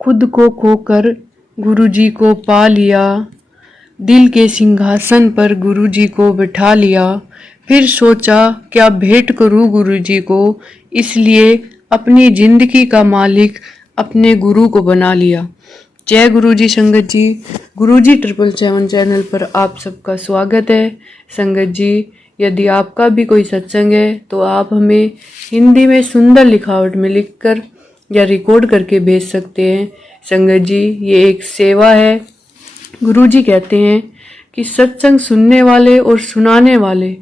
खुद को खोकर गुरुजी को पा लिया, दिल के सिंहासन पर गुरुजी को बिठा लिया। फिर सोचा क्या भेंट करूं गुरुजी को, इसलिए अपनी जिंदगी का मालिक अपने गुरु को बना लिया। जय गुरुजी संगत जी। गुरुजी 777 चैनल पर आप सबका स्वागत है। संगत जी, यदि आपका भी कोई सत्संग है तो आप हमें हिंदी में सुंदर लिखावट में लिखकर या रिकॉर्ड करके भेज सकते हैं। संगत जी, ये एक सेवा है। गुरुजी कहते हैं कि सत्संग सुनने वाले और सुनाने वाले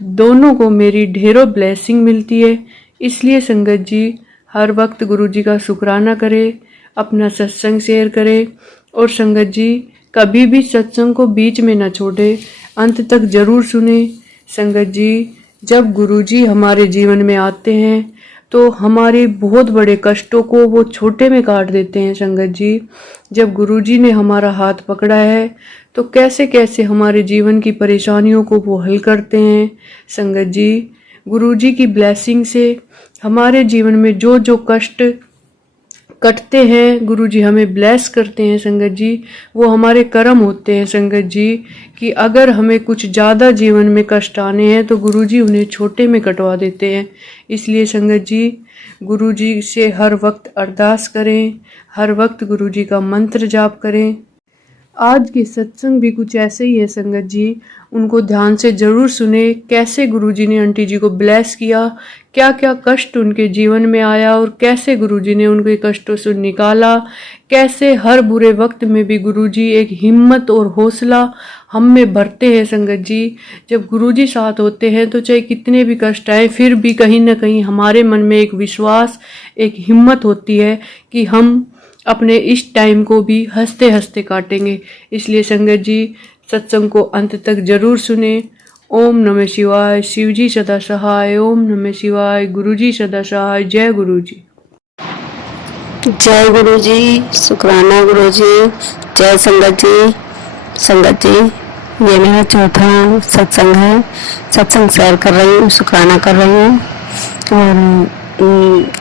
दोनों को मेरी ढेरों ब्लेसिंग मिलती है। इसलिए संगत जी, हर वक्त गुरुजी का शुक्राना करें, अपना सत्संग शेयर करें और संगत जी कभी भी सत्संग को बीच में न छोड़े, अंत तक जरूर सुने। संगत जी, जब गुरुजी हमारे जीवन में आते हैं तो हमारे बहुत बड़े कष्टों को वो छोटे में काट देते हैं। संगत जी, जब गुरुजी ने हमारा हाथ पकड़ा है तो कैसे कैसे हमारे जीवन की परेशानियों को वो हल करते हैं। संगत जी, गुरुजी की ब्लेसिंग से हमारे जीवन में जो जो कष्ट कटते हैं, गुरुजी हमें ब्लेस करते हैं। संगत जी, वो हमारे कर्म होते हैं। संगत जी, कि अगर हमें कुछ ज़्यादा जीवन में कष्ट आने हैं तो गुरुजी उन्हें छोटे में कटवा देते हैं। इसलिए संगत जी, गुरुजी से हर वक्त अरदास करें, हर वक्त गुरुजी का मंत्र जाप करें। आज के सत्संग भी कुछ ऐसे ही है संगत जी, उनको ध्यान से जरूर सुने। कैसे गुरुजी ने आंटी जी को ब्लेस किया, क्या क्या कष्ट उनके जीवन में आया और कैसे गुरुजी ने उनके कष्टों से निकाला। कैसे हर बुरे वक्त में भी गुरुजी एक हिम्मत और हौसला हम में भरते हैं। संगत जी, जब गुरुजी साथ होते हैं तो चाहे कितने भी कष्ट आए फिर भी कहीं ना कहीं हमारे मन में एक विश्वास, एक हिम्मत होती है कि हम अपने इस टाइम को भी हंसते हंसते काटेंगे। इसलिए संगत जी, सत्संग को अंत तक जरूर सुने। ओम नमः शिवाय। शिवजी सदा सहाय। ओम नमः शिवाय। गुरुजी सदा सहाय। जय गुरुजी। जय गुरुजी, शुक्राना गुरुजी। जय संगत जी। संगत जी, ये मेरा चौथा सत्संग है। सत्संग शेयर कर रही हूँ, शुक्राना कर रही हूँ। और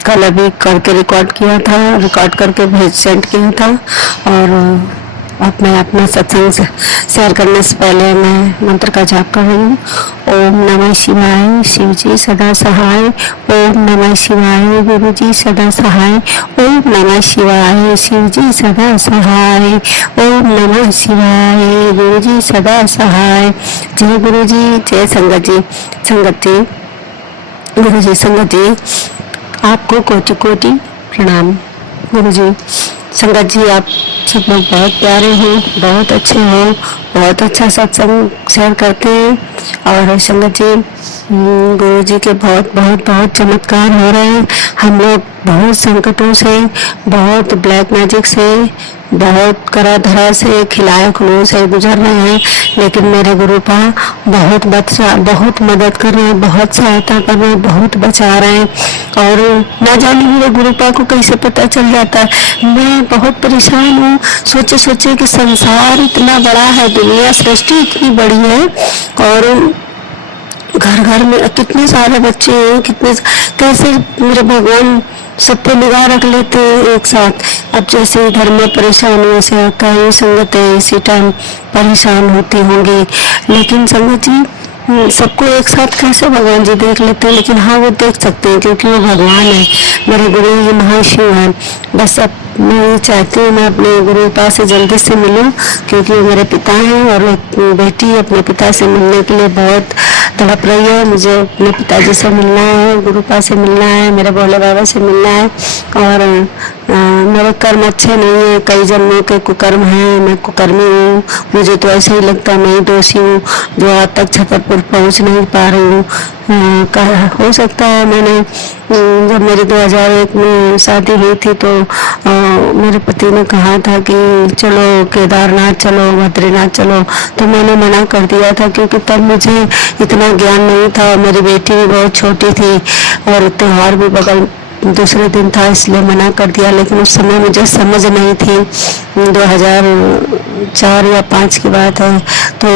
कल अभी करके रिकॉर्ड किया था, रिकॉर्ड करके भेज सेंड किया था। और अब मैं अपना सत्संग शेयर करने से पहले मैं मंत्र का जाप कर रही हूँ। ओम नमः शिवाय। शिवजी सदा सहाय। ओम नमः शिवाय। गुरुजी सदा सहाय। ओम नमः शिवाय। शिवजी सदा सहाय। ओम नमः शिवाय। गुरुजी सदा सहाय। जय गुरुजी। जय संगत जी। संगत जी, गुरुजी, संगत जी, आपको कोटि कोटि प्रणाम। गुरुजी, संगत जी, आप सब लोग बहुत प्यारे हो, बहुत अच्छे हो, बहुत अच्छा सत्संग शेयर करते हैं। और संगत जी, गुरु जी के बहुत बहुत बहुत चमत्कार हो रहे हैं। हम लोग बहुत संकटों से, बहुत ब्लैक मैजिक से, बहुत करा धरा से, खिलाए खुलों से गुजर रहे हैं, लेकिन मेरे गुरुपा बहुत मदद कर रहे हैं, बहुत सहायता कर रहे हैं, बहुत बचा रहे हैं। और ना जाने मेरे गुरुपा को कैसे पता चल जाता है। मैं बहुत परेशान हूँ। सोचे कि संसार इतना बड़ा है, दुनिया सृष्टि इतनी बड़ी है, और घर घर में कितने सारे बच्चे हैं, कैसे मेरे भगवान सब पे निगाह रख लेते हैं एक साथ। अब जैसे इधर में परेशानियों से आता है, संगत है इसी टाइम परेशान होती होंगी, लेकिन संगत जी सबको एक साथ कैसे भगवान जी देख लेते हैं। लेकिन हाँ, वो देख सकते हैं क्योंकि वो भगवान है, मेरे गुरु जी महाशिव हैं। बस अब मैं चाहती हूँ मैं अपने गुरुपा से जल्दी से मिलूं, क्योंकि वो मेरे पिता हैं और एक बेटी अपने पिता से मिलने के लिए बहुत तड़प रही है। मुझे अपने पिताजी से मिलना है, गुरुपा से मिलना है, मेरे भोले बाबा से मिलना है। और मेरे कर्म अच्छे नहीं है, कई जन्मों के कुकर्म हैं, मैं कुकर्मी हूँ। मुझे तो ऐसे ही लगता मैं ही दोषी हूँ जो आज तक छतरपुर पहुँच नहीं पा रही हूँ। हो सकता है मैंने जब मेरी 2001 में शादी हुई थी तो मेरे पति ने कहा था कि चलो केदारनाथ चलो, बद्रीनाथ चलो, तो मैंने मना कर दिया था क्योंकि तब मुझे इतना ज्ञान नहीं था। मेरी बेटी भी बहुत छोटी थी और त्योहार भी बगल दूसरे दिन था, इसलिए मना कर दिया। लेकिन उस समय मुझे समझ नहीं थी, 2004 या 5 की बात है। तो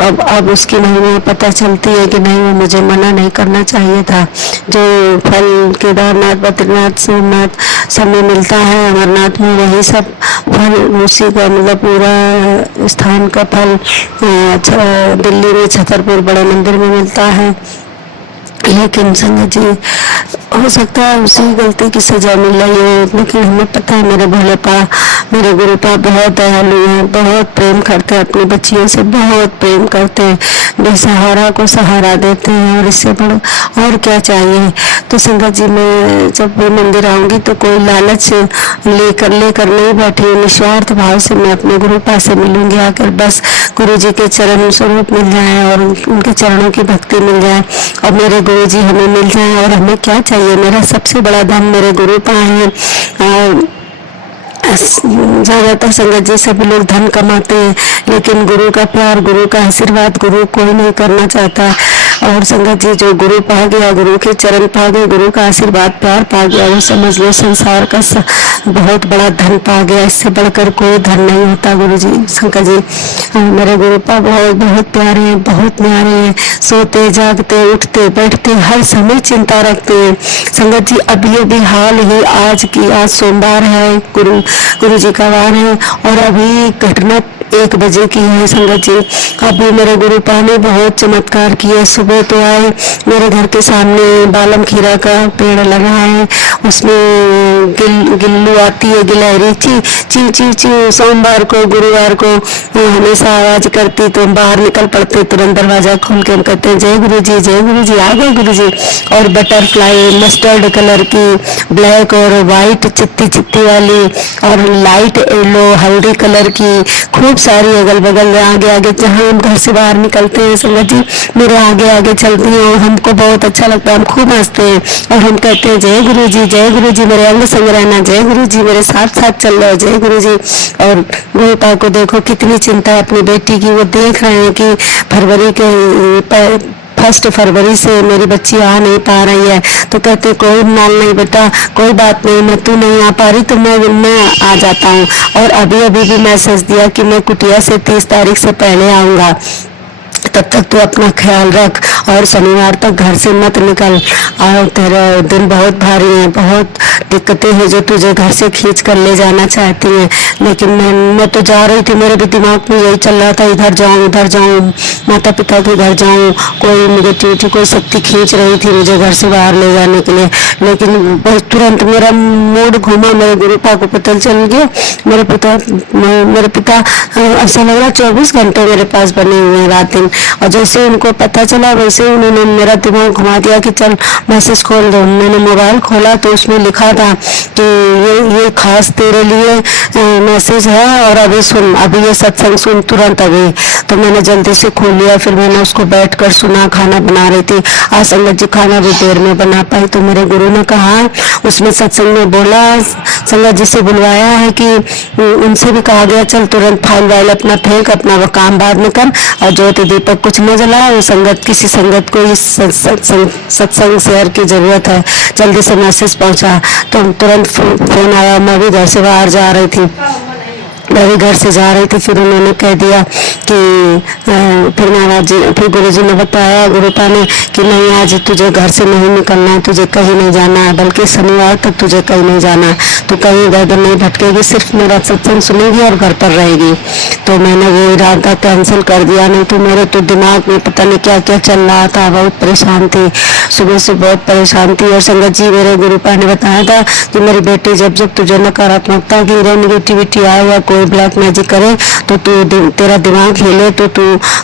अब उसकी महिमा पता चलती है कि नहीं, वो मुझे मना नहीं करना चाहिए था। जो फल केदारनाथ, बद्रीनाथ, सोमनाथ सब में मिलता है, अमरनाथ में वही सब फल उसी का मतलब पूरा स्थान का फल दिल्ली में छतरपुर बड़े मंदिर में मिलता है। लेकिन संगत जी, हो सकता है उसी गलती की सजा मिल रही है, लेकिन हमें पता है मेरे भोले पा, मेरे गुरु पा बहुत दयालु हैं, बहुत प्रेम करते हैं अपनी बच्चियों से, बहुत प्रेम करते हैं, बेसहारा को सहारा देते हैं, और इससे बड़ा और क्या चाहिए। तो संगत जी, मैं जब भी मंदिर आऊंगी तो कोई लालच से लेकर नहीं बैठी हूँ, निस्वार्थ भाव से मैं अपने गुरु पा से मिलूंगी आकर। बस गुरु जी के चरण स्वरूप मिल जाए और उनके चरणों की भक्ति मिल जाए और मेरे गुरु जी हमें मिल जाए, और हमें क्या चाहिए। मेरा सबसे बड़ा धन मेरे गुरु पा है। ज्यादातर संगत जी सभी लोग धन कमाते हैं, लेकिन गुरु का प्यार, गुरु का आशीर्वाद गुरु कोई नहीं करना चाहता। और संगत जी, जो गुरु पा गया, गुरु के चरण पा गए, गुरु का आशीर्वाद प्यार पा गया, वो समझ लो संसार का बहुत बड़ा धन पा गया। इससे बढ़कर कोई धन नहीं होता गुरु जी। संगत जी, मेरे गुरु पा बहुत बहुत प्यारे हैं, बहुत न्यारे हैं, सोते जागते उठते बैठते हर समय चिंता रखते हैं। संगत जी, अभी हाल ही आज सोमवार है, गुरु जी का वार है, और अभी घटना 1 बजे की है। संगत जी, अभी मेरे गुरु पा ने बहुत चमत्कार किए। सुबह तो आए, मेरे घर के सामने बालम खीरा का पेड़ लगा है, उसमें गिल्लू आती है, गिलहरी ची ची ची ची सोमवार को, गुरुवार को हमेशा आवाज करती, तो हम बाहर निकल पड़ते, तुरंत दरवाजा खोल के हम कहते हैं जय गुरु जी, जय गुरु जी, आ गए गुरु जी। और बटरफ्लाई मस्टर्ड कलर की, ब्लैक और व्हाइट चित्ती चित्ती वाली, और लाइट येलो हल्दी कलर की, खूब सारी अगल बगल आगे आगे, जहाँ हम घर से बाहर निकलते हैं संगत जी, मेरे आगे आगे चलती हैं, और हमको बहुत अच्छा लगता है, हम खूब हंसते हैं और हम कहते हैं जय गुरु जी, जय गुरु जी, मेरे अंग संग रहना, जय गुरु जी, मेरे साथ साथ चल रहे हो, जय गुरु जी। और गुरु पा को देखो कितनी चिंता है अपनी बेटी की, वो देख रहे हैं कि फरवरी के 1 फरवरी से मेरी बच्ची आ नहीं पा रही है, तो कहते कोई माल नहीं बेटा, कोई बात नहीं, मैं तू नहीं आ पा रही तो मैं आ जाता हूँ। और अभी भी मैसेज दिया कि मैं कुटिया से 30 तारीख से पहले आऊंगा, तब तक तू अपना ख्याल रख, और शनिवार तक घर से मत निकल, और तेरा दिन बहुत भारी है, बहुत दिक्कतें हैं जो तुझे घर से खींच कर ले जाना चाहती है। लेकिन मैं तो जा रही थी, मेरे भी दिमाग में यही चल रहा था, इधर जाऊं उधर जाऊं, माता पिता के घर जाऊं, कोई नेगेटिविटी, कोई शक्ति खींच रही थी मुझे घर से बाहर ले जाने के लिए। लेकिन तुरंत मेरा मूड घूमा, मेरे गुरु पा को पता चल गया, मेरे पिता ऐसा लग रहा 24 घंटे मेरे पास बने हुए हैं रात दिन। और जैसे उनको पता चला वैसे उन्होंने मेरा दिमाग घुमा दिया कि चल मैसेज खोल दो। मैंने मोबाइल खोला तो उसमें लिखा था कि ये खास तेरे लिए मैसेज है, और अभी सुन, अभी ये सत्संग सुन तुरंत अभी। तो मैंने जल्दी से खोल लिया, फिर मैंने उसको बैठकर सुना। खाना बना रही थी आज संगत जी, खाना भी देर में बना पाई। तो मेरे गुरु ने कहा, उसमें सत्संग में बोला, संगत जी से बुलवाया है कि उनसे भी कहा गया चल तुरंत फाइल वाइल अपना फेंक, अपना वो काम बाद में कर, और ज्योति दीपक कुछ न जला, वो संगत, किसी संगत को इस सत्संग शेयर की जरूरत है। जल्दी से मैसेज पहुंचा, तो तुरंत फोन आया। मैं भी घर से बाहर जा रही थी, फिर उन्होंने कह दिया कि फिर महाराज जी, फिर गुरु जी ने बताया, गुरुपा ने, कि नहीं आज तुझे घर से नहीं निकलना है, तुझे कहीं नहीं जाना है, बल्कि शनिवार तक तुझे कहीं नहीं जाना है, तो कहीं इधर नहीं भटकेगी, सिर्फ मेरा सत्संग सुनेगी और घर पर रहेगी। तो मैंने वो इरादा कैंसिल कर दिया, नहीं तो मेरे तो दिमाग में पता नहीं क्या क्या चल रहा था, बहुत परेशान थी, सुबह से बहुत परेशान थी। और संगत जी, मेरे गुरुपा ने बताया था कि मेरी बेटी जब तुझे नकारात्मकता की नेगेटिविटी आए या कोई ब्लैक मैजिक करे तो तेरा दिमाग हिले, तो तू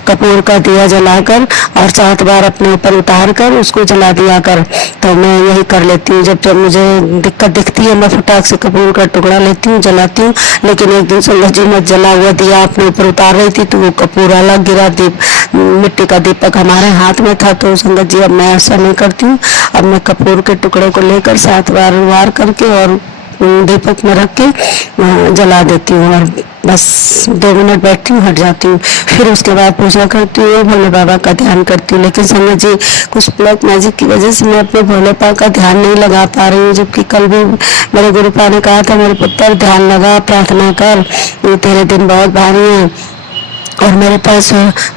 कपूर का दिया जलाकर और 7 बार अपने ऊपर उतार कर उसको जला दिया कर। तो मैं यही कर लेती हूँ, जब मुझे दिक्कत दिखती है मैं फटाक से कपूर का टुकड़ा लेती हूँ, जलाती हूँ। लेकिन एक दिन संगत जी मैं जला हुआ दिया अपने ऊपर उतार रही थी, तो वो कपूर अलग गिरा, मिट्टी का दीपक हमारे हाथ में था। तो संगत जी अब मैं ऐसा नहीं करती हूँ, अब मैं कपूर के टुकड़े को लेकर 7 बार वार करके और दीपक में रख के जला देती हूँ, और बस 2 मिनट बैठती हूँ, हट जाती हूँ। फिर उसके बाद पूजा करती हूँ, भोले बाबा का ध्यान करती हूँ। लेकिन संगत जी, कुछ ब्लैक मैजिक की वजह से मैं अपने भोले बाबा का ध्यान नहीं लगा पा रही हूँ। जबकि कल भी मेरे गुरुपा ने कहा था, मेरे पुत्र ध्यान लगा, प्रार्थना कर, तेरे दिन बहुत भारी है, और मेरे पास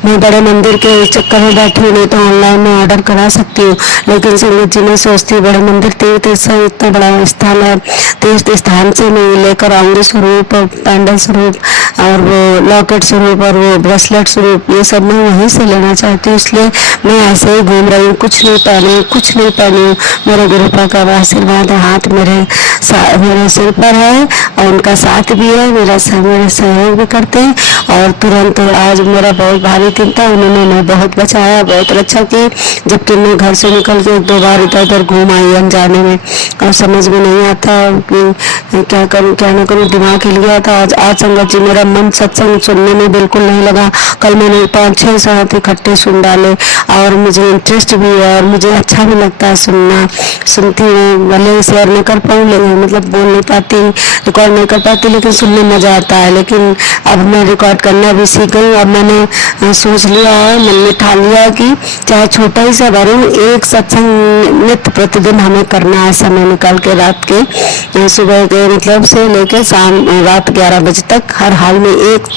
मैं बड़े मंदिर के चक्कर में बैठी हूँ, नहीं तो ऑनलाइन में ऑर्डर करा सकती हूँ। लेकिन संगत जी मैं सोचती हूँ बड़े मंदिर तीर्थ से इतना बड़ा स्थान है, तीर्थ स्थान से मैं लेकर आऊंगी स्वरूप और पैंडल स्वरूप और वो लॉकेट स्वरूप और वो ब्रेसलेट स्वरूप, ये सब मैं वहीं से लेना चाहती हूँ। इसलिए मैं ऐसे ही घूम रही हूँ, कुछ नहीं पहनी, कुछ नहीं पहनी हूँ। मेरे गुरुपा का आशीर्वाद है, हाथ मेरे सिर पर है और उनका साथ भी है, मेरे सहयोग भी करते हैं। और तुरंत आज मेरा बहुत भारी दिन था, उन्होंने मैं बहुत बचाया, बहुत रक्षा की। जबकि मैं घर से निकल के 2 बार इधर उधर घूम आई अनजाने में, और समझ में नहीं आता कि क्या करूं क्या ना करूं, दिमाग हिल गया था। आज संगत जी मेरा मन सत्संग सुनने में बिल्कुल नहीं लगा। कल मैंने 5-6 साथ इकट्ठे सुन डाले और मुझे इंटरेस्ट भी है और मुझे अच्छा भी लगता है सुनती हूँ। भले शेयर नहीं कर पाऊँ, मतलब बोल नहीं पाती, रिकॉर्ड नहीं कर पाती, लेकिन सुनने में मजा आता है। लेकिन अब मैं रिकॉर्ड करना भी सीख गई। अब मैंने सोच लिया है, मन में ठान लिया कि चाहे छोटा ही सा भरूं, एक सत्संग नित्य प्रतिदिन हमें करना है, समय निकाल के रात के सुबह के मतलब से लेकर शाम रात 11 बजे तक हर हाल में एक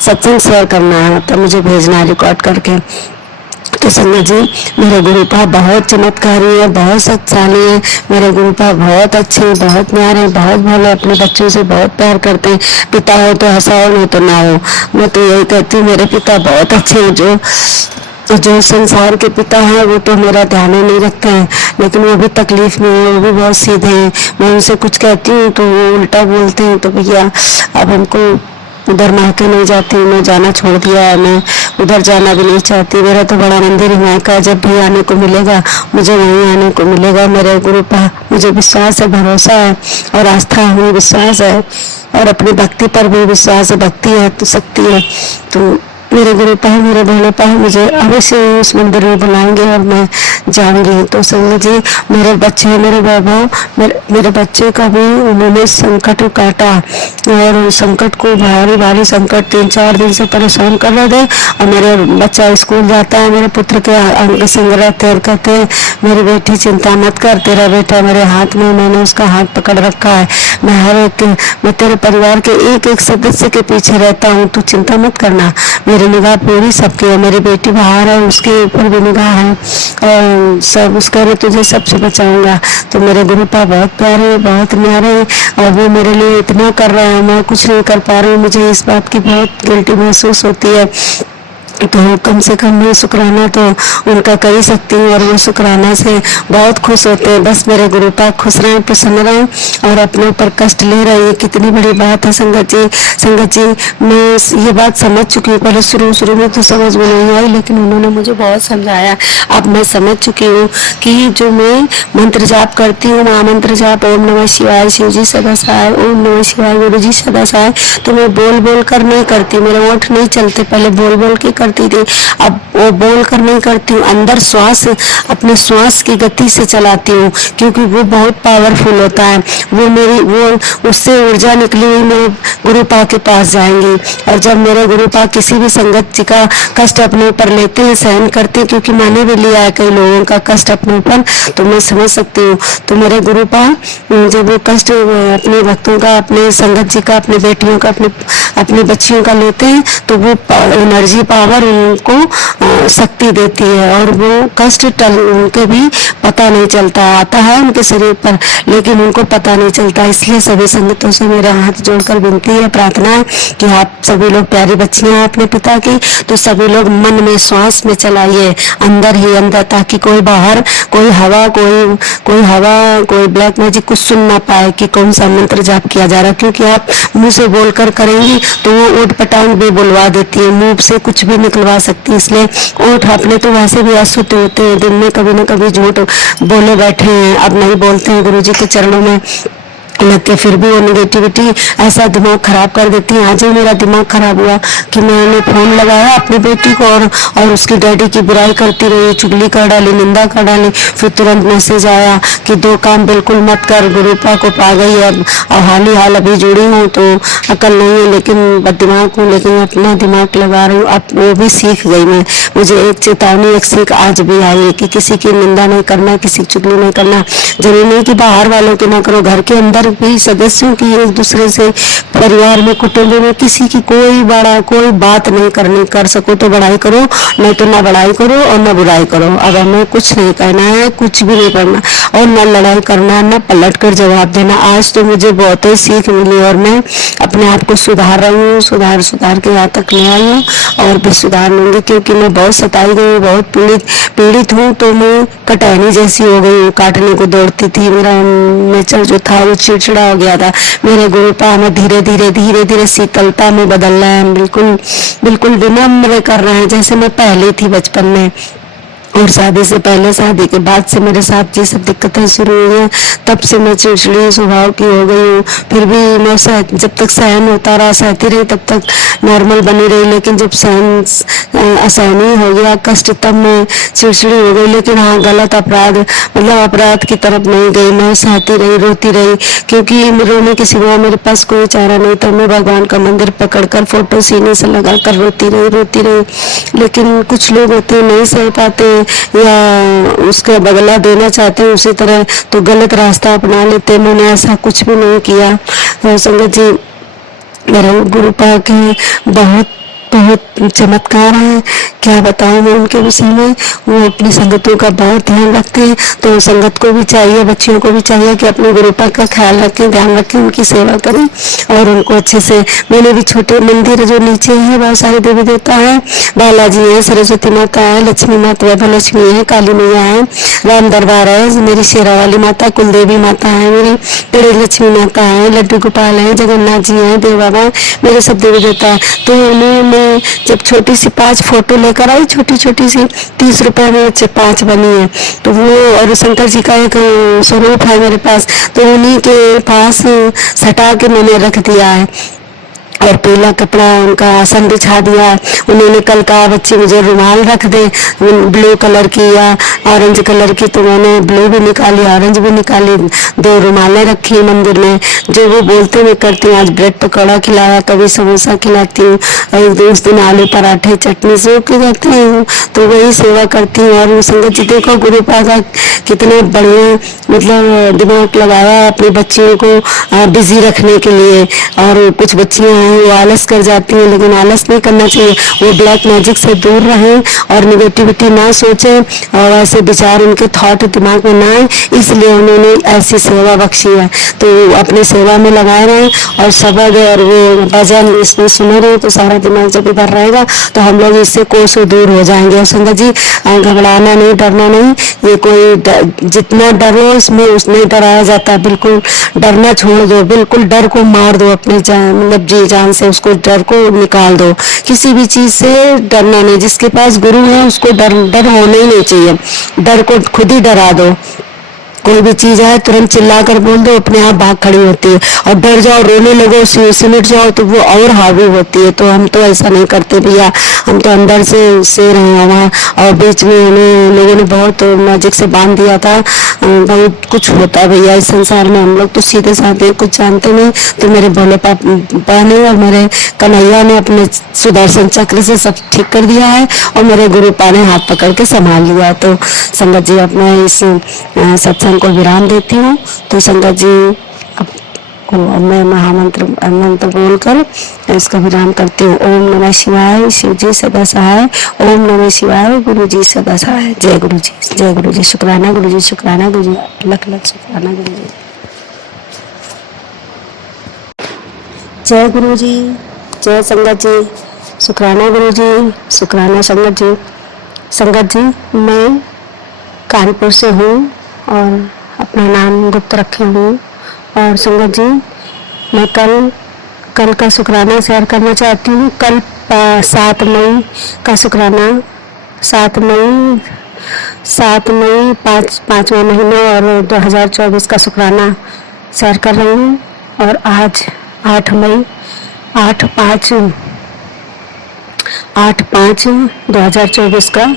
सत्संग शेयर करना है, तो मुझे भेजना है रिकॉर्ड करके। तो संगत जी मेरे गुरुपा बहुत चमत्कारी है, बहुत शक्तिशाली है। मेरे गुरुपा बहुत अच्छे, बहुत न्यारे, बहुत भले, अपने बच्चों से बहुत प्यार करते हैं। पिता हो तो हंसाओ, नहीं तो ना हो। मैं तो यही कहती हूँ मेरे पिता बहुत अच्छे हैं। जो संसार के पिता हैं वो तो मेरा ध्यान ही नहीं रखते हैं, लेकिन वो भी तकलीफ में है, वो भी बहुत सीधे हैं। मैं उनसे कुछ कहती हूँ तो वो उल्टा बोलते हैं। तो भैया अब हमको उधर मायके नहीं जाती, मैं जाना छोड़ दिया है, मैं उधर जाना भी नहीं चाहती। मेरा तो बड़ा मंदिर ही मायका, जब भी आने को मिलेगा मुझे वहीं आने को मिलेगा। मेरे गुरुपा मुझे विश्वास है, भरोसा है और आस्था है, विश्वास है और अपनी भक्ति पर भी विश्वास है। भक्ति है तो शक्ति है। तो मेरे गुरुपा मेरे भोलेपा मुझे अवश्य उस मंदिर में बुलाएंगे और मैं जाऊंगी। तो संगत जी मेरे बच्चे, मेरे वैभव, मेरे बच्चे का भी उन्होंने संकट काटा और संकट को भारी संकट 3-4 दिन से परेशान कर रहे थे। और मेरे बच्चा स्कूल जाता है, मेरे पुत्र के अंग संग्रह तैर कहते हैं मेरी बेटी चिंता मत कर, तेरा बेटा मेरे हाथ में, मैंने उसका हाथ पकड़ रखा है। मैं तेरे परिवार के एक सदस्य के पीछे रहता हूँ, तू चिंता मत करना। मेरी निगाह पूरी सबकी है, मेरी बेटी बाहर है उसके ऊपर भी निगाह है और सब उसका मैं तुझे सबसे बचाऊंगा। तो मेरे गुरुपा बहुत प्यारे, बहुत न्यारे और वो मेरे लिए इतना कर रहे हैं, मैं कुछ नहीं कर पा रही हूँ। मुझे इस बात की बहुत गिल्टी महसूस होती है। तो कम से कम मैं शुक्राना तो उनका कर ही सकती हूँ और वो शुक्राना से बहुत खुश होते हैं। बस मेरे गुरुपा खुश रहें, प्रसन्न रहें और अपने ऊपर कष्ट ले रहे हैं, कितनी बड़ी बात है संगत जी मैं ये बात समझ चुकी हूँ। पहले शुरू में तो समझ में नहीं आई, लेकिन उन्होंने मुझे बहुत समझाया। अब मैं समझ चुकी हूँ कि जो मैं मंत्र जाप करती हूँ, महामंत्र जाप, ओम नमः शिवाय, शिव जी सदा सहाय, ओम नमः शिवाय, गुरु जी सदा सहाय, तो मैं बोल कर नहीं करती, मेरे ओठ नहीं चलते। पहले बोल के करती थी, अब वो बोल कर नहीं करती हूँ, अंदर अपने श्वास की गति से चलाती हूँ, क्योंकि वो बहुत पावरफुल होता है। वो उससे ऊर्जा निकली हुई मेरे गुरुपा के पास जाएंगी। और जब मेरे गुरुपा किसी भी संगत जी का कष्ट अपने ऊपर लेते हैं, सहन करते हैं, क्योंकि मैंने भी लिया है कई लोगों का कष्ट अपने ऊपर, तो मैं समझ सकती हूँ। तो मेरे गुरुपा जब वो कष्ट अपने भक्तों का, अपने संगत जी का, अपने बेटियों का, अपनी बच्चियों का लेते हैं, तो वो एनर्जी पावर उनको शक्ति देती है और वो कष्ट उनके भी पता नहीं चलता, आता है उनके शरीर पर, लेकिन उनको पता नहीं चलता। इसलिए सभी संगतों से मेरा हाथ जोड़कर विनती है, प्रार्थना है कि आप सभी लोग प्यारी बच्चियां हैं अपने पिता की, तो सभी लोग मन में, श्वास में चलाइए, अंदर ही अंदर, ताकि कोई बाहर, कोई हवा, कोई ब्लैक मैजिक कुछ सुन ना पाए कि कौन सा मंत्र जाप किया जा रहा है। क्योंकि आप मुंह से बोलकर करेंगी तो वो ऊट पटांग भी बुलवा देती है, मुंह से कुछ भी निकलवा सकती है। इसलिए ओठ अपने तो वैसे भी अशुद्ध होते हैं, दिन में कभी न कभी झूठ बोले बैठे हैं, अब नहीं बोलते हैं, गुरुजी के चरणों में लग के फिर भी वो निगेटिविटी ऐसा दिमाग खराब कर देती है। आज ही मेरा दिमाग खराब हुआ कि मैंने फोन लगाया अपनी बेटी को और उसकी डैडी की बुराई करती रही, चुगली कर डाली, निंदा कर डाली। फिर तुरंत मैसेज आया कि 2 काम बिल्कुल मत कर, गुरुपा को पा गई है। और हाल अभी जुड़ी हूँ तो अकल नहीं है, लेकिन दिमाग हूँ, लेकिन अपना दिमाग लगा रही हूँ। अब वो भी सीख गई मैं, मुझे एक चेतावनी, एक सीख आज भी आई है कि किसी की निंदा नहीं करना, किसी की चुगली नहीं करना। जरूरी नहीं कि बाहर वालों की ना करो, घर के अंदर भी सदस्यों की एक दूसरे से परिवार में कुटुंब में किसी की कोई बात नहीं करनी, कर सको तो बड़ाई करो, नहीं तो ना बड़ाई करो और ना बुराई करो। अब हमें कुछ नहीं कहना है, कुछ भी नहीं करना और ना लड़ाई करना, ना पलट कर जवाब देना। आज तो मुझे बहुत ही सीख मिली और मैं अपने आप को सुधार रही हूँ, सुधार के यहाँ तक ले आई हूँ और भी सुधार लूंगी, क्योंकि मैं बहुत सताई गई, बहुत पीड़ित हूँ। तो मैं कटैनी जैसी हो गई हूँ, काटने को दौड़ती थी। मेरा नेचर जो था वो चिड़चिड़ा हो गया था। मेरे गुरुपा में धीरे धीरे शीतलता में बदल रहे हैं, बिल्कुल विनम्र कर रहे हैं, जैसे मैं पहले थी बचपन में। और शादी से पहले, शादी के बाद से मेरे साथ ये सब दिक्कतें शुरू हुई हैं। तब से मैं चिड़चिड़ी स्वभाव की हो गई हूँ। फिर भी मैं जब तक सहन होता रहा, सहती रही, तब तक नॉर्मल बनी रही। लेकिन जब सहन असहनीय हो गया, कष्ट, तब मैं चिड़चिड़ी हो गई। लेकिन हाँ, गलत अपराध मतलब अपराध की तरफ नहीं गई। मैं सहती रही, रोती रही, क्योंकि रोने के सिवा मेरे पास कोई चारा नहीं था। मैं भगवान का मंदिर पकड़कर फोटो सीने से लगा कर रोती रही। लेकिन कुछ लोग होते हैं नहीं सह पाते या उसका बदला देना चाहते हैं उसी तरह, तो गलत रास्ता अपना लेते। मैंने ऐसा कुछ भी नहीं किया। संगत जी, मेरे गुरुपा के बहुत चमत्कार है, क्या बताऊं मैं उनके विषय में। वो अपनी संगतों का बहुत ध्यान रखते हैं। तो संगत को भी चाहिए, बच्चियों को भी चाहिए कि अपने गुरुपा का ख्याल रखें, ध्यान रखें, उनकी सेवा करें और उनको अच्छे से। मैंने भी छोटे मंदिर जो नीचे है, बहुत सारे देवी देवता है, बालाजी है, सरस्वती माता है, लक्ष्मी माता, वैभवलक्ष्मी है, काली मैया है, राम दरबार है, मेरी शेरा वाली माता, कुलदेवी माता है, मेरी बड़ी लक्ष्मी माता है, लड्डू गोपाल है, जगन्नाथ जी है, देव बाबा है, मेरे सब देवी देवता है। तो मैं जब छोटी सी 5 फोटो लेकर आई, छोटी सी 30 रुपए में 5 बनी है, तो वो और शंकर जी का एक स्वरूप है मेरे पास, तो उन्हीं के पास सटा के मैंने रख दिया है। और पीला कपड़ा उनका आसन बिछा दिया। उन्होंने कल कहा बच्चे मुझे रुमाल रख दे, ब्लू कलर की या ऑरेंज कलर की, तो मैंने ब्लू भी निकाली, ऑरेंज भी निकाली, 2 रुमालें रखी मंदिर में। जो वो बोलते मैं करती हूँ। आज ब्रेड पकौड़ा खिलाया, कभी समोसा खिलाती हूँ, उस दिन आलू पराठे चटनी से कहते हैं, तो वही सेवा करती हूँ। और संगत जी देखो, गुरुपा का कितने बढ़िया मतलब दिमाग लगाया अपने बच्चियों को बिजी रखने के लिए। और कुछ बच्चियां वो आलस कर जाती है, लेकिन आलस नहीं करना चाहिए। वो ब्लैक मैजिक से दूर रहें और निगेटिविटी ना सोचे और ऐसे विचार उनके थॉट दिमाग में ना आए, इसलिए उन्होंने ऐसी सेवा बख्शी है। तो अपनी सेवा में लगाए रहें और शब्द और वो भजन इसमें सुने रहे, तो सारा दिमाग जब इधर रहेगा तो हम लोग इससे कोसों दूर हो जाएंगे। और संगत जी, घबराना नहीं, डरना नहीं। ये कोई जितना डरो इसमें उसमें डराया जाता है। बिल्कुल डरना छोड़ दो, बिल्कुल डर को मार दो, अपने मतलब जी जान से उसको डर को निकाल दो। किसी भी चीज से डरना नहीं। जिसके पास गुरु है उसको डर होना ही नहीं चाहिए। डर को खुद ही डरा दो। कोई भी चीज है तुरंत चिल्ला कर बोल दो, अपने आप भाग खड़ी होती है। और डर जाओ, रोने लगो, सिमट जाओ, तो वो और हावी होती है। तो हम तो ऐसा नहीं करते भैया, हम तो अंदर से रहे हैं वहाँ। और बीच में हमें लोगों ने बहुत मैजिक से बांध दिया था। बहुत कुछ होता है भैया इस संसार में, हम लोग तो सीधे साधे कुछ जानते नहीं। तो मेरे भोले पापा ने और मेरे कन्हैया ने अपने सुदर्शन चक्र से सब ठीक कर दिया है और मेरे गुरुपा ने हाथ पकड़ के संभाल लिया। तो संगत जी, अपना इस सत्संग को विराम देती हूँ। तो संगत जी को मैं महामंत्र मंत्र बोलकर इसका विराम करती हूँ। ओम नमः शिवाय, शिव जी सदा सहाय। ओम नमः शिवाय, गुरु जी सदा सहाय। जय गुरु जी, जय गुरु जी। शुक्राना गुरु जी, शुक्राना गुरु जी, लख लख शुक्राना गुरु जी। जय गुरु जी, जय संगत जी, शुक्राना गुरु जी, शुक्राना संगत जी। संगत जी, मैं कानपुर से हूँ और अपना नाम गुप्त रखी हूँ। और संगत जी, मैं कल का शुक्राना शेयर करना चाहती हूँ। कल 7 मई का शुक्राना, 7 मई 5वां महीना और 2024 का शुक्राना शेयर कर रही हूँ। और आज 8 मई 8/5/2024 का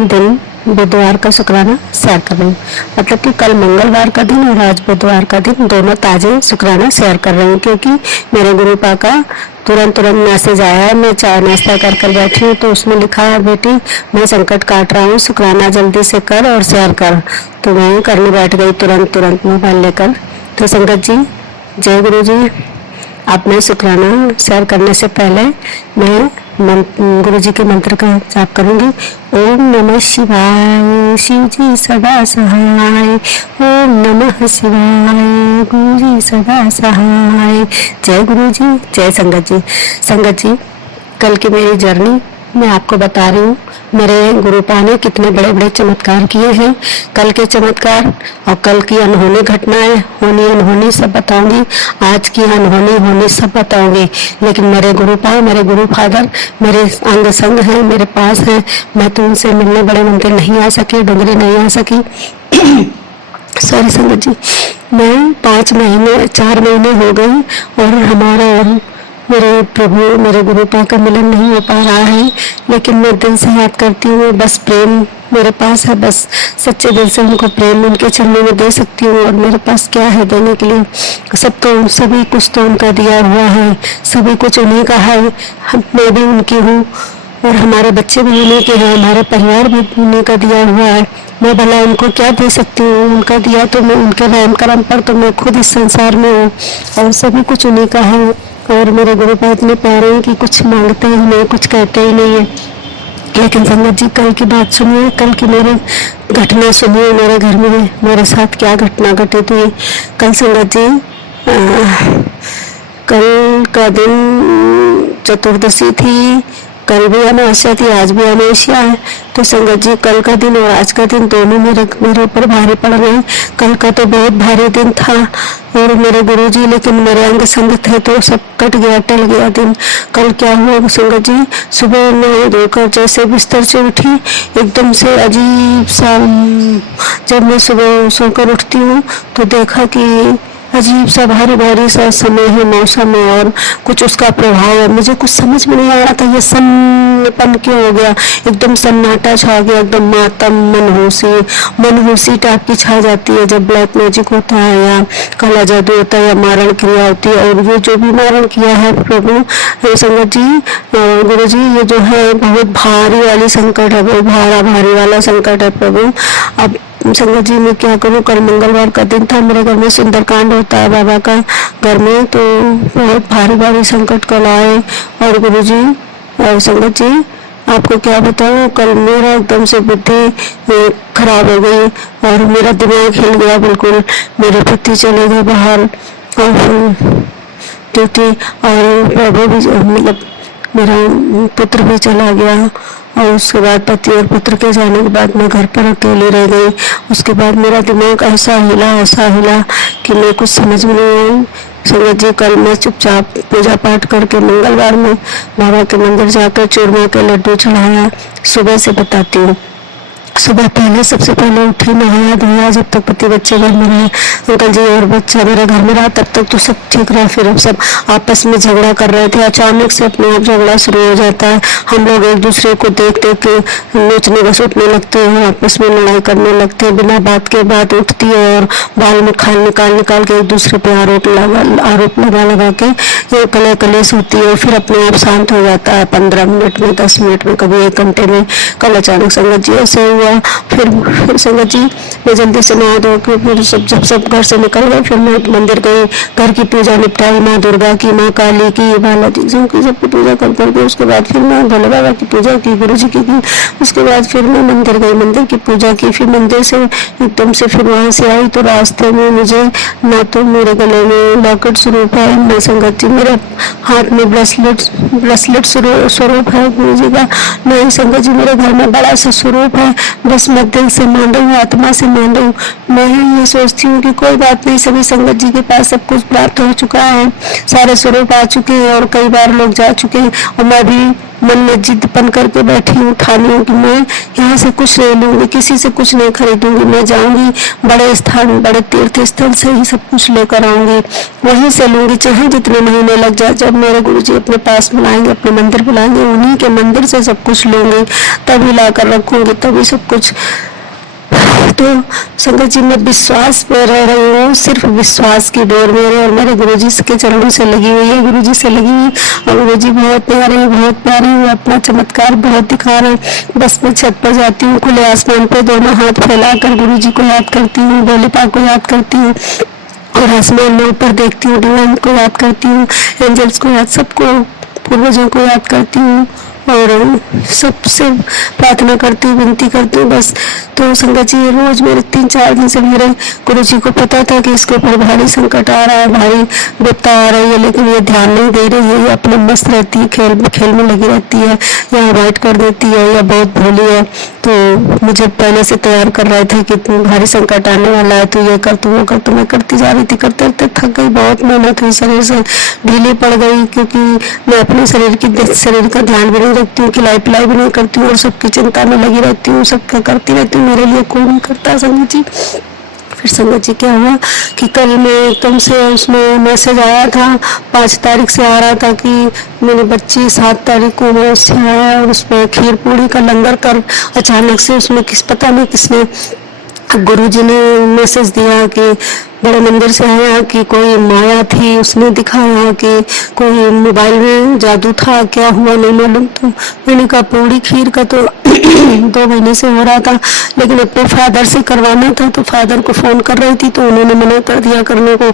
दिन, बुधवार का शुक्राना शेयर कर रही हूँ। मतलब कि कल मंगलवार का दिन और आज बुधवार का दिन, दोनों ताजे शुक्राना शेयर कर रही हूँ। क्योंकि मेरे गुरुपा का तुरंत मैसेज आया है। मैं चाय नाश्ता कर बैठी हूँ, तो उसमें लिखा है, बेटी मैं संकट काट रहा हूँ, शुक्राना जल्दी से कर और शेयर कर। तो मैं करने बैठ गई तुरंत मोबाइल लेकर। तो संगत जी, जय गुरु जी। अब मैं शुक्राना शेयर करने से पहले मैं गुरु जी के मंत्र का जाप करूंगी। ओम नमः शिवाय, शिव जी सदा सहाय। ओम नमः शिवाय, गुरु जी सदा सहाय। जय गुरु जी, जय संगत जी। संगत जी, कल की मेरी जर्नी मैं आपको बता रही हूँ। मेरे गुरुपा ने कितने बड़े बड़े चमत्कार किए हैं। कल के चमत्कार और कल की अनहोनी घटनाएं, होनी अनहोनी सब बताऊंगी। आज की अनहोनी होनी सब बताऊंगी। लेकिन मेरे गुरुपा, मेरे गुरु फादर मेरे अंग संग हैं, मेरे पास हैं। मैं तो उनसे मिलने बड़े मंदिर नहीं आ सकी, डुंगरी नहीं आ सकी। सॉरी संगत जी, मैं 4 महीने हो गए और हमारा और मेरे प्रभु, मेरे गुरुपा का मिलन नहीं हो पा रहा है। लेकिन मैं दिल से याद करती हूँ, बस प्रेम मेरे पास है, बस सच्चे दिल से उनको प्रेम उनके चरणों में दे सकती हूँ। और मेरे पास क्या है देने के लिए? सभी कुछ तो उनका दिया हुआ है, सभी कुछ उन्हीं का है। मैं भी उनकी हूँ और हमारे बच्चे भी उन्हीं के हैं, हमारे परिवार भी उन्हीं का दिया हुआ है। मैं भला उनको क्या दे सकती हूँ? उनका दिया तो मैं, उनके रहम करम पर तो मैं खुद इस संसार में हूँ और सभी कुछ उन्हीं का है। और मेरे गुरुपा इतने प्यारे हैं कि कुछ मांगते ही नहीं, कुछ कहते ही नहीं है। लेकिन संगत जी, कल की बात सुनिए, कल की मेरी घटना सुनिए। मेरे घर में मेरे साथ क्या घटना घटी थी कल। संगत जी, कल का दिन चतुर्दशी थी, कल भी अमावस्या थी, आज भी अमावस्या है। तो संगत जी, कल का दिन और आज का दिन दोनों मेरे ऊपर भारी पड़ गए। कल का तो बहुत भारी दिन था और मेरे गुरुजी, लेकिन मेरे अंग संग थे तो सब कट गया, टल गया दिन। कल क्या हुआ संगत जी, सुबह नहा धोकर जैसे बिस्तर से उठी, एकदम से अजीब सा, जब मैं सुबह सोकर उठती हूँ तो देखा कि अजीब सा भारी भारी सा समय है, मौसम है और कुछ उसका प्रभाव है। मुझे कुछ समझ में नहीं आ रहा था ये सन्नाटापन क्यों हो गया। एकदम सन्नाटा छा गया, एकदम मातम, मनहूसी टाइप की छा जाती है जब ब्लैक मैजिक होता है या काला जादू होता है या मारण क्रिया होती है। और ये जो भी मारण किया है प्रभु संगत जी, गुरु जी, ये जो है बहुत भारी वाली संकट है, बहुत भारी वाला संकट है प्रभु। अब संगत जी, मैं क्या करूँ? कल मंगलवार का दिन था, मेरे घर में सुंदरकांड होता है बाबा का घर में, तो बहुत भारी भारी संकट कल आए। और गुरु जी और संगत जी, आपको क्या बताऊँ, कल मेरा एकदम से बुद्धि खराब हो गई और मेरा दिमाग हिल गया बिल्कुल। मेरे पति चले गए बाहर और ड्यूटी, और प्रभु भी, मतलब मेरा पुत्र भी चला गया। और उसके बाद पति और पुत्र के जाने के बाद मैं घर पर अकेली रह गई। उसके बाद मेरा दिमाग ऐसा हिला कि मैं कुछ समझ में नहीं आई। संगत जी, कल मैं चुपचाप पूजा पाठ करके मंगलवार में बाबा के मंदिर जाकर चूरमा के लड्डू चढ़ाया। सुबह से बताती हूँ, सुबह पहले सबसे पहले उठी, नहाया धोया, जब तक पति बच्चे घर में रहे, अंकल जी और बच्चा मेरे घर में रहा, तब तक तो सब ठीक रहा। फिर अब सब आपस में झगड़ा कर रहे थे, अचानक से अपने आप झगड़ा शुरू हो जाता है। हम लोग एक दूसरे को देख देख के नोचने घसोटने लगते हैं, आपस में लड़ाई करने लगते हैं, बिना बात के बात उठती है और बाल में खाल निकाल के एक दूसरे पे आरोप लगा के ये कलेश होती है। फिर अपने आप शांत हो जाता है 15 मिनट में, 10 मिनट में, कभी 1 घंटे में। कल अचानक संगत जी ऐसे हुआ। फिर संगत जी, मैं जल्दी से नहा धो के फिर जब सब घर से निकल गए, फिर मैं मंदिर गई, घर की पूजा निपटाई, माँ दुर्गा की, माँ काली की, बालाजी की, सबकी पूजा कर करके उसके बाद फिर मैं भोले बाबा की पूजा की, गुरु जी की। उसके बाद फिर मैं मंदिर गई, मंदिर की पूजा की। फिर मंदिर से एकदम से फिर वहां से आई तो रास्ते में मुझे ना तो मेरे गले में लॉकेट स्वरूप है, ना संगत जी मेरे हाथ में ब्रेसलेट स्वरूप है गुरु जी का, नहीं संगत जी मेरे घर में बड़ा सा स्वरूप है। बस मैं दिल से मान रही हूँ, आत्मा से मान रही हूँ। मैं ये सोचती हूँ कि कोई बात नहीं, सभी संगत जी के पास सब कुछ प्राप्त हो चुका है, सारे स्वरूप आ चुके हैं और कई बार लोग जा चुके हैं। और मैं भी मन में जिद्दपन करके बैठी हूँ, ठानी हूँ कि मैं यहाँ से कुछ नहीं लूंगी, किसी से कुछ नहीं खरीदूंगी। मैं जाऊंगी बड़े स्थान, बड़े तीर्थ स्थल से ही सब कुछ लेकर आऊंगी, वहीं से लूंगी, चाहे जितने महीने लग जाए। जब मेरे गुरु जी अपने पास बुलाएंगे, अपने मंदिर बुलाएंगे, उन्हीं के मंदिर से सब कुछ लूंगी, तभी लाकर रखूंगी, तभी सब कुछ। तो संगत जी, मैं विश्वास पे रह रही हूँ, सिर्फ विश्वास की डोर मेरे और मेरे गुरुजी के चरणों से लगी हुई है, गुरुजी से लगी हुई। और गुरुजी बहुत प्यारे हैं, बहुत प्यारे हैं, अपना चमत्कार बहुत दिखा रहे हैं। बस मैं छत पर जाती हूँ, खुले आसमान पे दोनों हाथ फैलाकर गुरुजी को याद करती हूँ, भोले पाक को याद करती हूँ और आसमान में ऊपर देखती हूँ, भगवान को याद करती हूँ, एंजल्स को याद, सबको, पूर्वजों को याद करती हूँ और सबसे प्रार्थना करती हूँ, विनती करती हूँ बस। तो संगत जी रोज मेरे 3-4 दिन से मेरे गुरु जी को पता था कि इसके ऊपर भारी संकट आ रहा है, भारी विपदा आ रही है, लेकिन ये ध्यान नहीं दे रही है, ये अपने मस्त रहती है, खेल में लगी रहती है, या अवॉइड कर देती है, या बहुत भोली है। तो मुझे पहले से तैयार कर रहे थे कि भारी संकट आने वाला है, तो ये कर, तो वो कर, तो मैं करती जा रही थी, करते करते थक गई, बहुत मेहनत हुई, शरीर से ढीली पड़ गई, क्योंकि मैं अपने शरीर का ध्यान भी नहीं रखती हूँ, खिलाई पिलाई भी नहीं करती हूँ और सबकी चिंता में लगी रहती हूँ, सब करती रहती हूँ, मेरे लिए कोई नहीं करता संगत जी। फिर संगत जी क्या हुआ कि कल में एकदम से उसमें मैसेज आया था, 5 तारीख से आ रहा था कि मेरी बच्ची 7 तारीख को मैसेज आया और उसमें खीर पूड़ी का लंगर कर, अचानक से उसमें पता नहीं किसने, गुरुजी ने मैसेज दिया कि बड़े मंदिर से आया कि कोई माया थी, उसने दिखाया कि कोई मोबाइल में जादू था, क्या हुआ नहीं मालूम। तो मैंने कहा पूड़ी खीर का तो 2 महीने से हो रहा था, लेकिन अपने फादर से करवाना था, तो फादर को फोन कर रही थी तो उन्होंने मना कर दिया करने को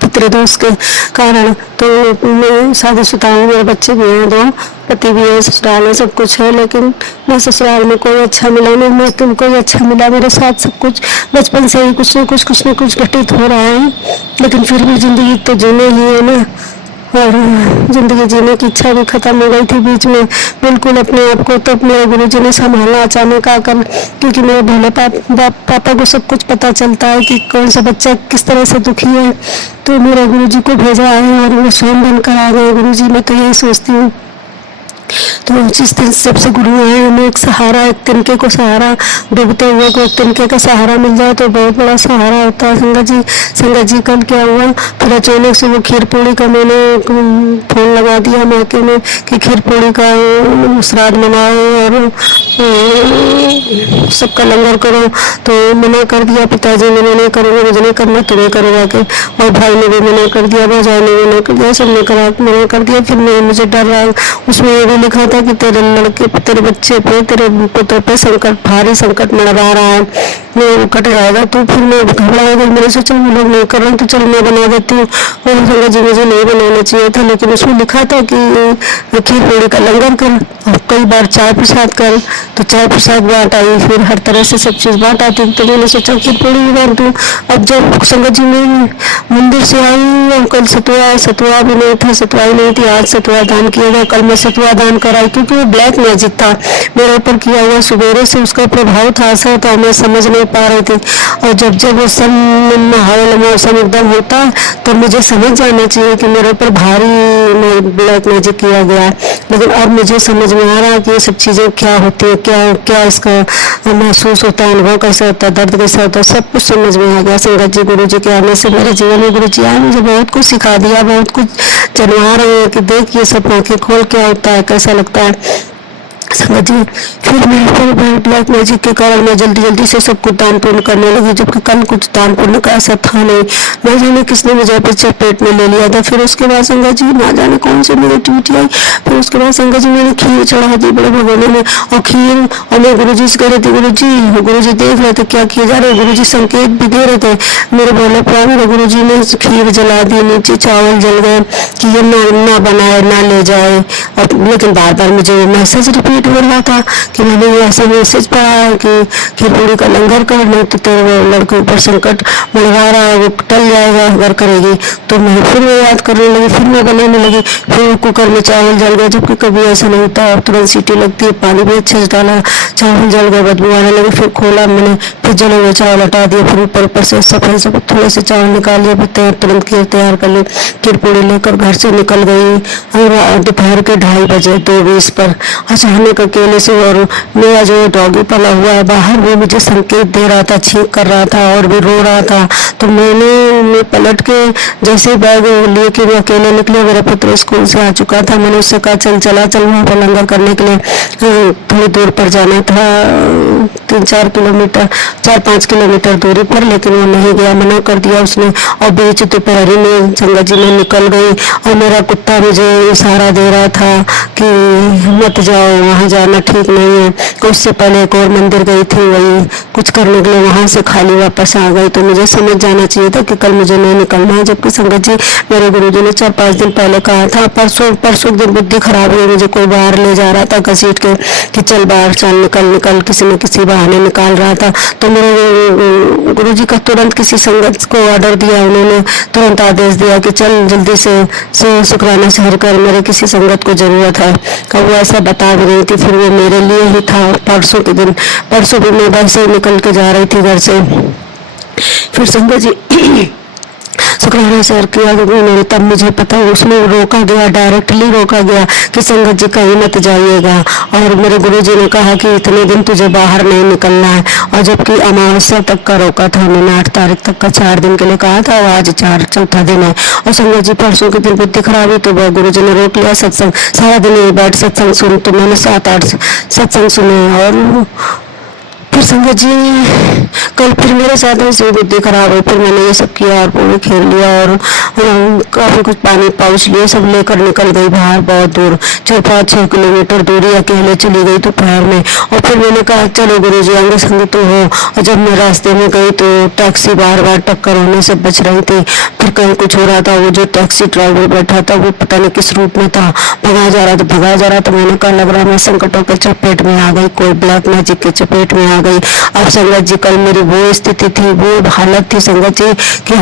पितृदोष के कारण। तो मैं शादीशुदा हूँ, मेरे बच्चे भी हैं 2, पति भी है, ससुराल में सब कुछ है, लेकिन मैं ससुराल में कोई अच्छा मिला नहीं, मैं तुमको अच्छा मिला, मेरे साथ सब कुछ बचपन से ही कुछ न कुछ घटित हो रहा है, लेकिन फिर भी जिंदगी तो जीने ही है ना। और जिंदगी जीने की इच्छा भी खत्म हो गई थी बीच में बिल्कुल अपने आप को। तो मेरे गुरु जी ने संभाला अचानक आकर, क्योंकि मेरे भोले पापा को सब कुछ पता चलता है कि कौन सा बच्चा किस तरह से दुखी है, तो मेरे गुरु जी को भेजा है और वो स्वयं बनकर आ गए गुरु जी। मैं तो यही सोचती हूँ, तो जिस दिन सबसे गुरु आए हमें एक सहारा, एक तिनके को सहारा, डूबते हुए को एक तिनके का सहारा मिल जाए तो बहुत बड़ा सहारा होता है संगत जी कल क्या हुआ, फिर अचानक से वो खीर पूड़ी का मैंने फोन लगा दिया मायके में कि खीर पूड़ी का श्राद्ध मनाओ और सबका लंगर करो। तो मना कर दिया, पिताजी ने मना करूँगा, मुझे नहीं करना, तुम्हें करोगा के, और भाई ने भी मना कर दिया, भाई ने मना कर दिया, सबने मना कर दिया। फिर मुझे डर रहा, उसमें ये भी लिखा था कि तेरे लड़के पे, तेरे बच्चे पे, तेरे पुत्र पे संकट, भारी संकट मंडरा रहा है, वो कट जाएगा। तो फिर मैं घबरा गई, मेरे से चल वो लोग नहीं कर रहे तो चल मैं बना देती हूँ। और संगत जी मुझे नहीं बनाना चाहिए था, लेकिन उसमें लिखा था कि खीर पूड़ी का लंगर कर, कई बार चाय प्रसाद कर, तो चाय प्रसाद बांट आई, फिर हर तरह से सब चीज़ बांट आती, तो मैंने सोचा खीर पूड़ी भी बांट दूँ। अब जब संगत जी में मंदिर से आई और कल सतुआ भी नहीं था, सतुआ ही नहीं थी, आज सतुआ दान किया गया, कल मैं सतुआ दान कराई, क्योंकि वो ब्लैक मैजिक था मेरे ऊपर किया हुआ, सुबेरे से उसका प्रभाव था, असर था, मैं समझ नहीं पा रही थी। और जब वो माहौल मौसम एकदम होता तो मुझे समझ जाना चाहिए कि मेरे ऊपर भारी ब्लैक मैजिक किया गया, लेकिन अब मुझे समझ में आ रहा है कि ये सब चीज़ें क्या होती है, क्या इसका महसूस होता है, अनुभव कैसा होता है, दर्द कैसा होता है, सब कुछ समझ में आ गया संगत जी। गुरु जी के आने से मेरे जीवन में गुरु जी आए, मुझे बहुत कुछ सिखा दिया, बहुत कुछ जनवा रहे हैं कि देख ये सब आंखें खोल क्या होता है, कैसा लगता है संगत जी। फिर मेरे ऊपर ब्लैक मैजिक के कारण मैं जल्दी से सब कुछ दान पुण्य करने लगी, जबकि कल कुछ दान पुण्य का ऐसा था नहीं, न जाने किसने मुझे चपेट में ले लिया था। फिर उसके बाद संगत जी ना जाने कौन सी नेगेटिविटी आई, फिर उसके बाद संगत जी मैंने खीर चढ़ा दी बड़े भगवान में, और खीर, और मैं गुरु जी से कह रही थी गुरु जी देख रहे थे क्या किए जा रहे, गुरु जी संकेत भी दे रहे थे, मेरे बोले पर मेरे गुरु जी ने खीर जला दी, नीचे चावल जल गए कि ये ना बनाए ना ले जाए। और लेकिन बार बार मुझे मैसेज रिपीट हो रहा था कि मैंने ऐसा मैसेज पढ़ा है कि खीर पूड़ी का लंगर कर, नहीं तो तेरे लड़के ऊपर संकट मंडरा रहा है, वो टल जाएगा अगर करेगी। तो मैं फिर वो याद करने लगी, फिर मैं बनाने लगी, फिर कुकर में चावल जल गए, जबकि कभी ऐसा नहीं होता, तुरंत सीटी लगती है, पानी भी अच्छे से डाला, चावल जल गए, बदबू आने लगी, फिर खोला मैंने, फिर जले हुए चावल हटा दिया, फिर ऊपर से सफेद से थोड़े से चावल निकाल लिया, फिर तुरंत खीर तैयार कर ली, खीर पूड़ी लेकर घर से निकल गई। और दोपहर के 2:30 बजे 2:20 पर अचानक अकेले से, और मेरा जो डॉगी पला हुआ है बाहर वो मुझे संकेत दे रहा था, छींक कर रहा था और भी रो रहा था। तो मैंने हमने पलट के जैसे बैग लिए कि मैं अकेले निकले, मेरा पुत्र स्कूल से आ चुका था। मैंने उससे कहा चल चला चल वहाँ पर लंगर करने के लिए थोड़ी दूर पर जाना था, 3-4 किलोमीटर 4-5 किलोमीटर दूरी पर, लेकिन वो नहीं गया, मना कर दिया उसने। और बीच दोपहरी में संगत जी में निकल गई और मेरा कुत्ता मुझे इशारा दे रहा था कि मत जाओ, वहाँ जाना ठीक नहीं है। उससे पहले एक और मंदिर गई थी, वही कुछ करने के लिए, वहाँ से खाली वापस आ गई। तो मुझे समझ जाना चाहिए था कि कल मुझे नहीं निकलना है, जबकि संगत जी मेरे गुरुजी ने 4-5 दिन पहले कहा था। परसों दिन बुद्धि खराब हुई, मुझे कोई बाहर ले जा रहा था घसीट के कि चल बाहर चल, निकल निकल, किसी न किसी बहाने निकाल रहा था। तो मेरे गुरुजी का तुरंत किसी संगत को ऑर्डर दिया, उन्होंने तुरंत आदेश दिया कि चल जल्दी से शुक्राना शहर कर, मेरे किसी संगत को जरूरत है। अब वो ऐसा बता भी रही थी, फिर वो मेरे लिए ही था। परसों के दिन, परसों भी मैं बस से निकल के जा रही थी घर से, फिर संगत जी शुक्राना शहर किया उन्होंने, तब मुझे पता उसमें रोका गया, डायरेक्टली रोका गया कि संगत जी कहीं मत जाइएगा। और मेरे गुरुजी ने कहा कि इतने दिन तुझे बाहर नहीं निकलना है, और जबकि अमावस्या तक का रोका था उन्होंने, 8 तारीख तक का 4 दिन के लिए कहा था, और आज 4 दिन है। और संगत जी परसों के दिन बुद्धि खराब हुई तो गुरुजी ने रोक लिया सत्संग, सारा दिन बैठ सत्संग सुन, तो मैंने 7-8 सत्संग सुने। और फिर संगत जी कल फिर मेरे साथ ऐसे बुद्धि खराब हुई, फिर मैंने ये सब किया और पूरी खेल लिया और काफी कुछ पानी पाउच लिए, सब लेकर निकल गई बाहर, बहुत दूर 4-5-6 किलोमीटर दूरी अकेले चली गई दोपहर में। और फिर मैंने कहा चलो गुरुजी आगे संग तो हो। और जब मैं रास्ते में गई तो टैक्सी बार बार टक्कर होने से बच रही थी, फिर कहीं कुछ हो रहा था। वो जो टैक्सी ड्राइवर बैठा था वो पता नहीं किस रूप में था, भगाया जा रहा था। तो मैंने कहा लग रहा मैं संकटों के चपेट में आ गई, कोई ब्लैक मैजिक के चपेट में आ गई। अब संगत जी कल मेरी वो स्थिति थी, वो हालत थी संगत जी कि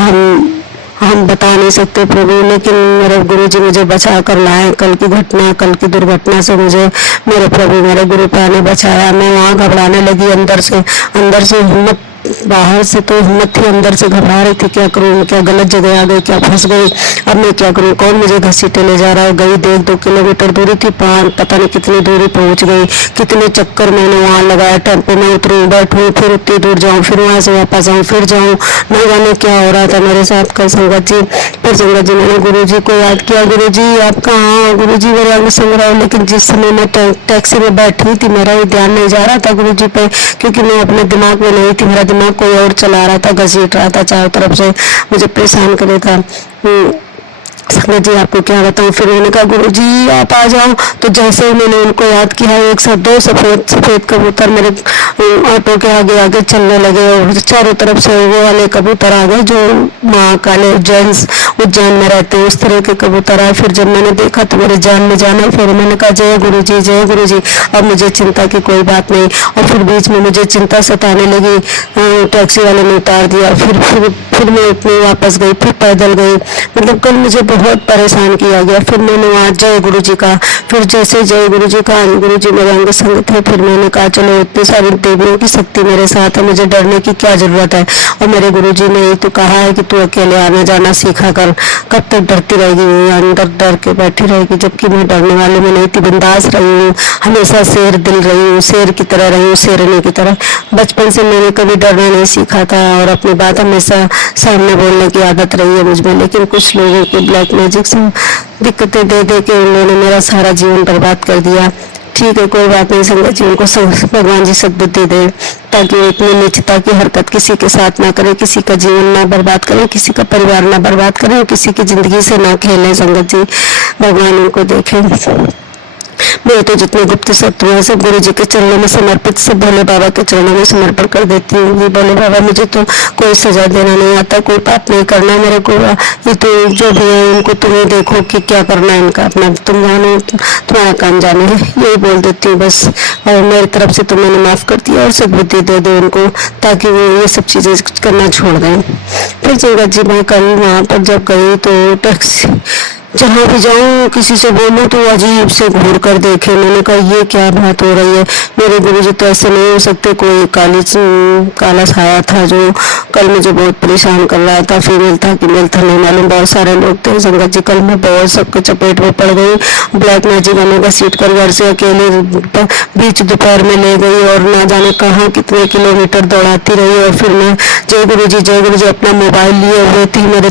हम बता नहीं सकते प्रभु, लेकिन मेरे गुरु जी मुझे बचा कर लाए। कल की दुर्घटना से मुझे मेरे प्रभु मेरे गुरु पाने ने बचाया। मैं वहाँ घबराने लगी, अंदर से हिम्मत, बाहर से तो हिम्मत थी, अंदर से घबरा रही थी क्या करूँ, क्या गलत जगह आ गई, क्या फंस गई, अब मैं क्या करूँ, कौन मुझे घसीटे ले जा रहा है। गई 1-2 किलोमीटर दूरी थी, पता नहीं कितनी दूरी पहुंच गई, कितने चक्कर मैंने वहाँ लगाया, टेम्पो में उतरूँ बैठूँ, फिर उतनी दूर जाऊँ, फिर वहाँ से वापस आऊँ, फिर जाऊँ, नहीं जाने क्या हो रहा था मेरे साथ कल संगत जी। फिर संगत जी मैंने गुरु जी को याद किया, गुरु जी आप कहाँ, गुरु जी मेरे अंग सुन रहा हूँ। लेकिन जिस समय मैं टैक्सी में बैठी थी मेरा ही ध्यान नहीं जा रहा था गुरु जी पे, क्योंकि मैं अपने दिमाग में नहीं थी, मेरा दिमाग कोई और चला रहा था, घसीट रहा था चारों तरफ से, मुझे परेशान कर रहा था। संगत जी आपको क्या बताऊं। फिर उन्होंने कहा गुरु जी आप आ जाओ। तो जैसे ही मैंने उनको याद किया, एक साथ 2 सफेद कबूतर मेरे ऑटो के आगे चलने लगे, और चारों तरफ से वो वाले कबूतर आ गए जो महाकाल उज्जैन में रहते हैं, उस तरह के कबूतर आए। फिर जब मैंने देखा तो मेरे जान में जाना, फिर मैंने कहा जय गुरु जी, अब मुझे चिंता की कोई बात नहीं। और फिर बीच में मुझे चिंता सताने लगी, टैक्सी वाले ने उतार दिया, फिर मैं अपने वापस गई, फिर पैदल गई, मतलब कल मुझे बहुत परेशान किया गया। फिर मैंने वहाँ जय गुरु जी का, फिर जैसे जय गुरु जी का, गुरु जी मेरे अंग संग थे, फिर मैंने कहा चलो इतनी सारी देवियों की शक्ति मेरे साथ है, मुझे डरने की क्या जरूरत है। और मेरे गुरु जी ने तो कहा है कि तू अकेले आना जाना सीखा कर, कब तक डरती रहेगी, अंदर डर के बैठी रहेगी। जबकि मैं डरने वाले में नहीं थी, बिंदास रही हूँ, हमेशा शेर दिल रही हूँ, शेर की तरह रही हूँ, शेरनी की तरह। बचपन से मैंने कभी डरना नहीं सीखा था और अपनी बात हमेशा सामने बोलने की आदत रही है मुझमें। लेकिन कुछ लोगों को ब्लैक मैजिक से दिक्कतें दे दे के उन्होंने मेरा सारा जीवन बर्बाद कर दिया। ठीक है कोई बात नहीं, संगत जी उनको भगवान जी सद्बुद्धि दे, ताकि वो इतनी नीचता की हरकत किसी के साथ ना करे, किसी का जीवन ना बर्बाद करे, किसी का परिवार ना बर्बाद करे, किसी की जिंदगी से ना खेले। संगत जी भगवान उनको देखे। मैं तो जितने गुप्त शत्रु हैं सब गुरु जी के चरणों में समर्पित, सब भोले बाबा के चरणों में समर्पण कर देती हूँ। ये भोले बाबा मुझे तो कोई सजा देना नहीं आता, कोई पाप नहीं करना मेरे को, ये तो जो भी है उनको तुम्हें देखो कि क्या करना है इनका, अपना तुम जानो, तुम्हारा काम जाने है, यही बोल देती हूँ बस। और मेरी तरफ से तो मैंने माफ कर दिया और सद्बुद्धि दे दो उनको, ताकि वो ये सब चीजें करना छोड़ दें। फिर संगत जी मैं कल वहाँ पर जब गई तो जहाँ भी जाऊँ किसी से बोलूँ तो अजीब से घूर कर देखे। मैंने कहा ये क्या बात हो रही है, मेरे गुरुजी तो ऐसे नहीं हो सकते। कोई काला साया था जो कल मुझे बहुत परेशान कर रहा था। फीमेल था कि मेल था नहीं मालूम, बहुत सारे लोग थे। संगत जी कल मैं बहुत सबके चपेट में पड़ गई। ब्लैक मैजिक वालों का सीट कर घर से अकेले बीच दोपहर में ले गई और ना जाने कहाँ कितने किलोमीटर दौड़ाती रही। और फिर मैं जय गुरु जी अपना मोबाइल लिए हुए थी। मेरे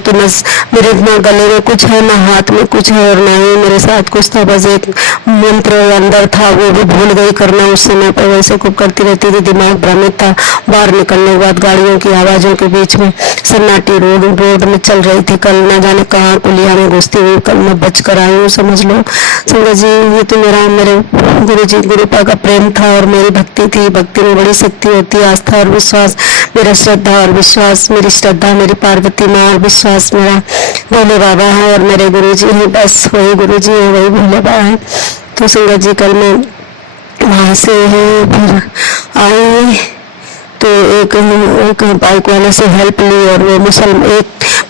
ना गले में कुछ है, ना हाथ में कुछ है और ना ही मेरे साथ कुछ था। बस एक मंत्र अंदर था, वो भी भूल गई करना उस समय पर। वैसे खूब करती रहती थी, दिमाग भ्रमित था। बाहर निकलने के बाद गाड़ियों की आवाजों के बीच में सन्नाटी रोड में चल रही थी। कल ना जाने कहाँ कुलिया में घुसती हुई कल मैं बच कर आई हूँ, समझ लो। संगत जी ये तो मेरे गुरुपा का प्रेम था और मेरी भक्ति थी। भक्ति में बड़ी शक्ति होती है, आस्था और विश्वास। मेरा श्रद्धा और विश्वास, मेरी श्रद्धा मेरी पार्वती माँ और विश्वास मेरा भोले बाबा है और मेरे गुरुजी हैं। बस वही गुरुजी है, वही भोले बाबा है। तो संगत जी कल मैं वहाँ से फिर आई तो एक बाइक वाले से हेल्प ली और वो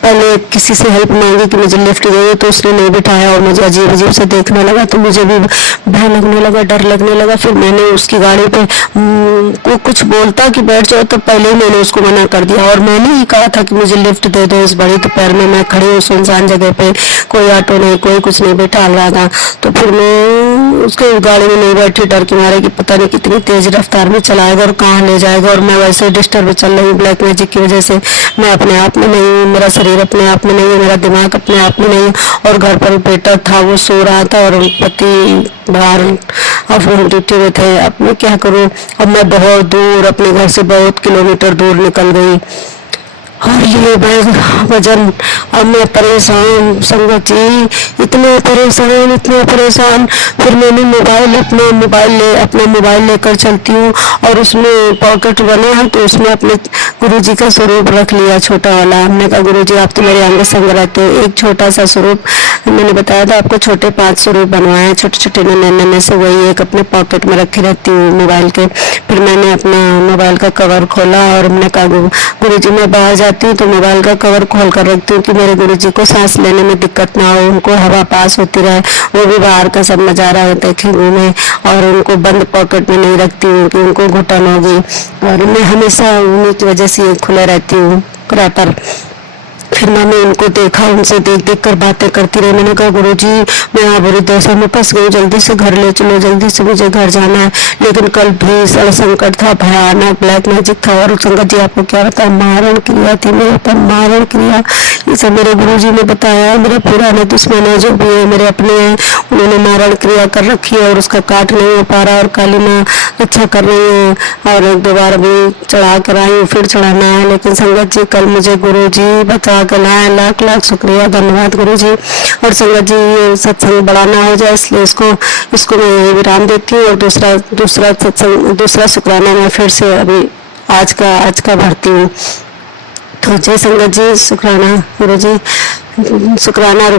पहले किसी से हेल्प मांगी कि मुझे लिफ्ट दे, तो उसने नहीं बिठाया और मुझे अजीब से देखने लगा। तो मुझे भी भय लगने लगा, डर लगने लगा। फिर मैंने उसकी गाड़ी पे कुछ बोलता कि बैठ जाओ, तो पहले ही मैंने उसको मना कर दिया और मैंने ही कहा था कि मुझे लिफ्ट दे दो। इस बड़ी दोपहर में मैं खड़ी हूँ सुनसान जगह पे, कोई ऑटो नहीं, कोई कुछ नहीं बैठा रहा था। तो फिर मैं उसके गाड़ी में नहीं बैठी, डर के मारे कि पता नहीं कितनी तेज रफ्तार में चलाएगा और कहाँ ले जाएगा। और मैं वैसे डिस्टर्ब चल रही हूँ ब्लैक मैजिक की वजह से। मैं अपने आप में नहीं हूँ, मेरा शरीर अपने आप में नहीं है, मेरा दिमाग अपने आप में नहीं है। और घर पर बेटा था, वो सो रहा था और पति बाहर अपनी ड्यूटी में थे। अब मैं क्या करूँ, अब मैं बहुत दूर अपने घर से बहुत किलोमीटर दूर निकल गई और ये बैग वजन। अब मैं परेशान संगत जी, इतने परेशान। फिर मैंने अपना मोबाइल लेकर चलती हूँ और उसमें पॉकेट बना है तो उसमें अपने गुरुजी का स्वरूप रख लिया, छोटा वाला। हमने कहा गुरुजी आप तो मेरे अंग संग रहते हो, एक छोटा सा स्वरूप मैंने बताया था आपको, छोटे 5 स्वरूप बनवाए छोटे छोटे नन्हे से, वही एक अपने पॉकेट में रखी रहती हूँ मोबाइल के। फिर मैंने अपना मोबाइल का कवर खोला और हमने कहा गुरुजी मैं बाहर जाती हूँ तो मोबाइल का कवर खोल कर रखती हूँ कि मेरे गुरुजी को सांस लेने में दिक्कत ना हो, उनको हवा पास होती रहे, वो भी बाहर का सब नजारा देखें घूमे। और उनको बंद पॉकेट में नहीं रखती हूँ कि उनको घुटन होगी। और मैं हमेशा उन्हीं की वजह से खुले रहती हूँ रैपर। फिर मैंने उनको देखा, उनसे देख कर बातें करती रही। मैंने कहा गुरुजी मैं यहाँ बुरी दशा में फंस गई, जल्दी से घर ले चलो, जल्दी से मुझे घर जाना है। लेकिन कल भीषण संकट था, भयानक ब्लैक मैजिक था। और संगत जी आपको क्या बताया, मारण क्रिया थी मेरे पर, मारण क्रिया। ये सब मेरे गुरुजी ने बताया। मेरे पुराने दुश्मन है जो भी है, मेरे अपने हैं, उन्होंने मारण क्रिया कर रखी है और उसका काट नहीं हो पा रहा। और काली माँ अच्छा कर रही है और एक 2 बार भी चढ़ा कर आई हूँ, फिर चढ़ाना है। लेकिन संगत जी कल मुझे गुरुजी बता कर लाए, लाख लाख शुक्रिया, धन्यवाद गुरुजी। और संगत जी ये सत्संग बड़ा ना हो जाए इसलिए इसको मैं विराम देती हूँ और दूसरा शुक्राना मैं फिर से अभी आज का भरती हूँ। तो जय संगत जी, शुक्राना गुरुजी, शुक्राना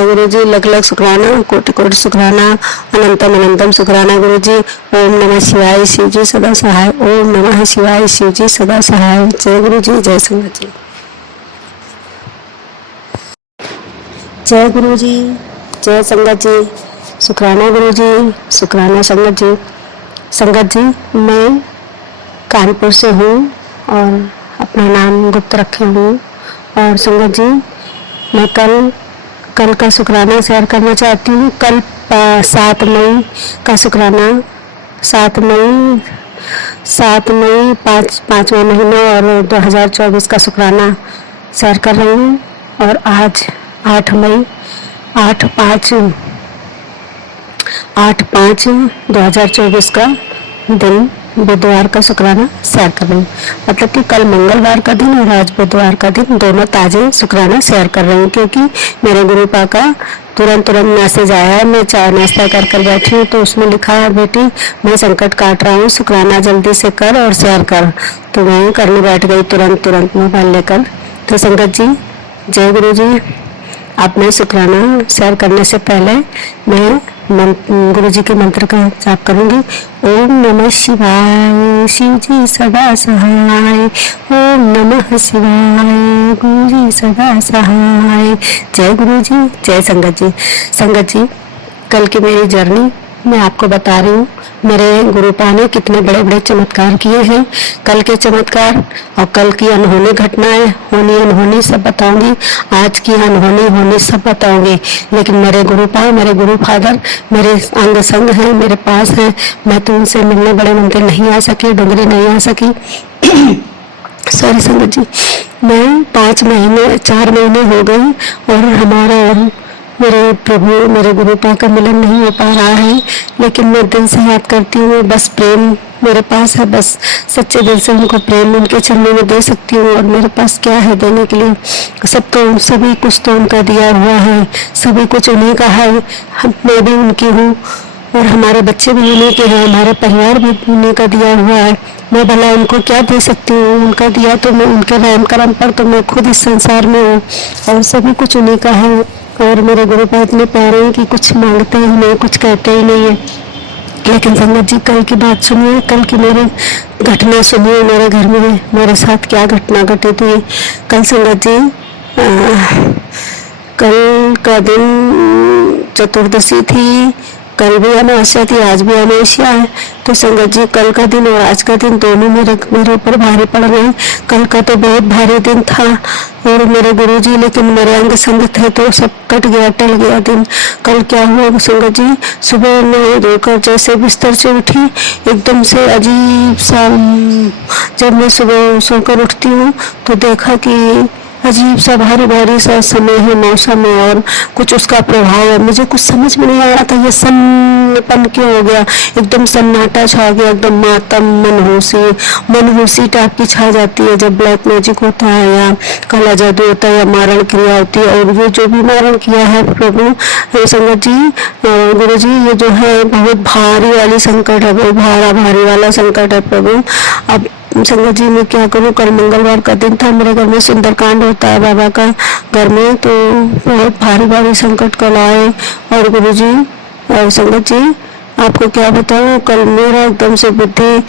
गुरुजी, लख लख शुक्राना, कोटि कोटि शुक्राना, अनंतम शुक्राना गुरुजी। ओम नमः शिवाय, शिव जी सदा सहाय। ओम नमः शिवाय, शिव जी सदा सहाय। जय गुरुजी, जय संगत जी। जय गुरुजी, जय संगत जी, शुक्राना गुरुजी, शुक्राना संगत जी। संगत जी मैं कानपुर से हूँ और अपना नाम गुप्त रखे हूँ। और संगत जी मैं कल का शुक्राना शेयर करना चाहती हूँ। कल 7 मई का शुक्राना, 7 मई 5वां महीना और 2024 का शुक्राना शेयर कर रही हूँ। और आज 8 मई 8/5/2024 का दिन बुधवार का शुक्राना शेयर कर रही हूँ। मतलब कि कल मंगलवार का दिन और आज बुधवार का दिन, दोनों ताजे शुक्राना शेयर कर रही हूँ। क्योंकि मेरे गुरुपा का तुरंत मैसेज आया है। मैं चाय नाश्ता कर बैठी हूँ तो उसमें लिखा है बेटी मैं संकट काट रहा हूँ, शुक्राना जल्दी से कर और शेयर कर। तो मैं करने बैठ गई तुरंत मोबाइल लेकर। तो संगत जी जय गुरु जी। आपने शुक्राना शेयर करने से पहले मैं गुरु जी के मंत्र का जाप करूंगी। ओम नमः शिवाय, शिव जी सदा सहाय। ओम नमः शिवाय, गुरु जी सदा सहाय। जय गुरु जी, जय संगत जी। संगत जी, कल की मेरी जर्नी मैं आपको बता रही हूँ। मेरे गुरुपा ने कितने बड़े बड़े चमत्कार किए हैं। कल के चमत्कार और कल की अनहोनी घटनाएं, होनी अनहोनी सब बताऊंगी। आज की अनहोनी होनी सब बताऊंगी। लेकिन मेरे गुरुपा, मेरे गुरु फादर मेरे अंग संग हैं, मेरे पास हैं। मैं तो उनसे मिलने बड़े मंदिर नहीं आ सकी, डुंगरी नहीं आ सकी। सॉरी संगत जी, मैं 4 महीने हो गए और हमारा मेरे प्रभु, मेरे गुरुपा का मिलन नहीं हो पा रहा है। लेकिन मैं दिल से याद करती हूँ, बस प्रेम मेरे पास है, बस सच्चे दिल से उनको प्रेम उनके चरणों में दे सकती हूँ। और मेरे पास क्या है देने के लिए? सभी कुछ तो उनका दिया हुआ है, सभी कुछ उन्हीं का है। मैं भी उनकी हूँ और हमारे बच्चे भी उन्हीं के हैं, हमारे परिवार भी उन्हीं का दिया हुआ है। मैं भला उनको क्या दे सकती हूँ? उनका दिया तो मैं, उनके रहम करम पर तो मैं खुद इस संसार में हूँ और सभी कुछ उन्हीं का है। और मेरे गुरुपा इतने प्यारे हैं कि कुछ मांगते ही नहीं, कुछ कहते ही नहीं है। लेकिन संगत जी, कल की बात सुनिए, कल की मेरी घटना सुनिए। मेरे घर में मेरे साथ क्या घटना घटी थी कल। संगत जी, कल का दिन चतुर्दशी थी, कल भी अमावस्या थी, आज भी अमावस्या है। तो संगत जी, कल का दिन और आज का दिन दोनों मेरे ऊपर भारी पड़ रहे हैं। कल का तो बहुत भारी दिन था और मेरे गुरुजी, लेकिन मेरे अंग संग थे तो सब कट गया, टल गया दिन। कल क्या हुआ संगत जी, सुबह नहा धोकर जैसे बिस्तर से उठी, एकदम से अजीब सा, जब मैं सुबह सोकर उठती हूँ तो देखा कि अजीब सा भारी भारी सा समय है, मौसम है और कुछ उसका प्रभाव है। मुझे कुछ समझ में नहीं आ रहा था ये सन्नाटापन क्यों हो गया। एकदम सन्नाटा छा गया, एकदम मातम, मनहूसी टाइप की छा जाती है जब ब्लैक मैजिक होता है या काला जादू होता है या मारण क्रिया होती है। और ये जो भी मारण किया है प्रभु संगत जी, गुरु जी, ये जो है बहुत भारी वाली संकट है, बहुत भारी वाला संकट है प्रभु। अब संगत जी, मैं क्या करूँ? कल मंगलवार का दिन था, मेरे घर में सुंदरकांड होता है बाबा का घर में, तो बहुत भारी संकट कल आए। और गुरु जी और संगत जी, आपको क्या बताऊँ, कल मेरा एकदम से बुद्धि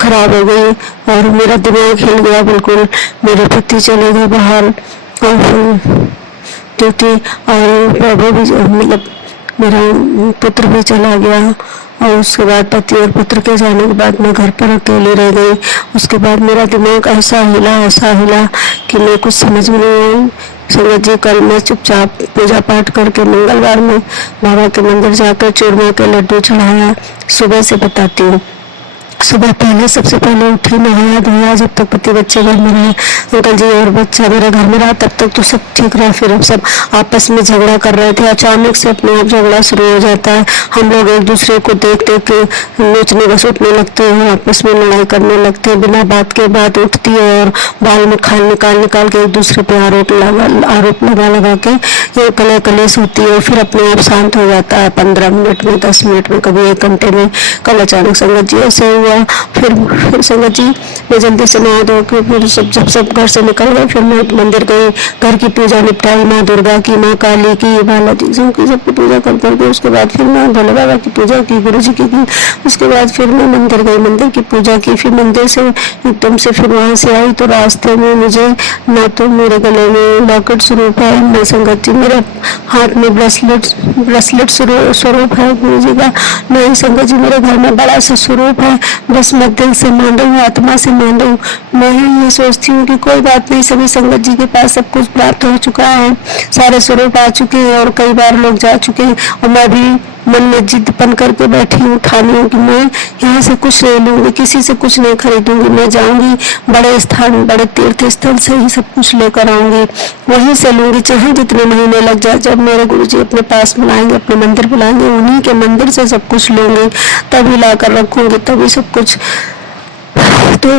खराब हो गई और मेरा दिमाग हिल गया बिल्कुल। मेरे पति चले गए बाहर और ड्यूटी, और प्रभु भी, मतलब मेरा पुत्र भी चला गया। और उसके बाद पति और पुत्र के जाने के बाद मैं घर पर अकेले रह गई। उसके बाद मेरा दिमाग ऐसा हिला कि मैं कुछ समझ में नहीं आई। संगत जी, कल मैं चुपचाप पूजा पाठ करके मंगलवार में बाबा के मंदिर जाकर चूरमा के लड्डू चढ़ाया। सुबह से बताती हूँ, सुबह पहले सबसे पहले उठी, नहाया धोया। जब तक पति बच्चे घर में रहे, अंकल जी और बच्चा मेरे घर में रहा, तब तक तो सब ठीक रहा। फिर अब सब आपस में झगड़ा कर रहे थे, अचानक से अपने आप झगड़ा शुरू हो जाता है। हम लोग एक दूसरे को देख के नोचने घसुटने लगते हैं, आपस में लड़ाई करने लगते हैं। बिना बात के बात उठती है और बाल में खाल निकाल के एक दूसरे पे आरोप लगा के ये कलेश होती है। फिर अपने आप शांत हो जाता है 15 मिनट में, 10 मिनट में, कभी 1 घंटे में। कल अचानक संगत जी ऐसे हुआ। फिर संगत जी, मैं जल्दी से नहा धो के फिर जब सब घर से निकल गए, फिर मैं मंदिर गई, घर की पूजा निपटाई, माँ दुर्गा की, माँ काली की, बालाजी की, सबकी पूजा करके उसके बाद फिर मैं भोले बाबा की पूजा की, गुरु जी की। उसके बाद फिर मैं मंदिर गई, मंदिर की पूजा की। फिर मंदिर से एकदम से फिर वहां से आई तो रास्ते में मुझे, ना तो मेरे गले में लॉकेट स्वरूप है, ना संगत जी मेरे हाथ में ब्रेसलेट स्वरूप है गुरु जी का, नहीं संगत जी मेरे घर में बड़ा सा स्वरूप है। बस मैं दिल से मान रही हूँ, आत्मा से मान रही हूँ। मैं ये सोचती हूँ कि कोई बात नहीं, सभी संगत जी के पास सब कुछ प्राप्त हो चुका है, सारे स्वरूप आ चुके हैं और कई बार लोग जा चुके हैं। और मैं भी मन में जिद बन करके बैठी हूँ, ठानी हूँ कि मैं यहाँ से कुछ नहीं लूंगी, किसी से कुछ नहीं खरीदूंगी। मैं जाऊंगी बड़े स्थान, बड़े तीर्थ स्थल से ही सब कुछ लेकर आऊंगी, वहीं से लूंगी, चाहे जितने महीने लग जाए। जब मेरे गुरुजी अपने पास बुलाएंगे, अपने मंदिर बुलाएंगे, उन्हीं के मंदिर से सब कुछ लूंगी, तभी लाकर रखूंगी, तभी सब कुछ। तो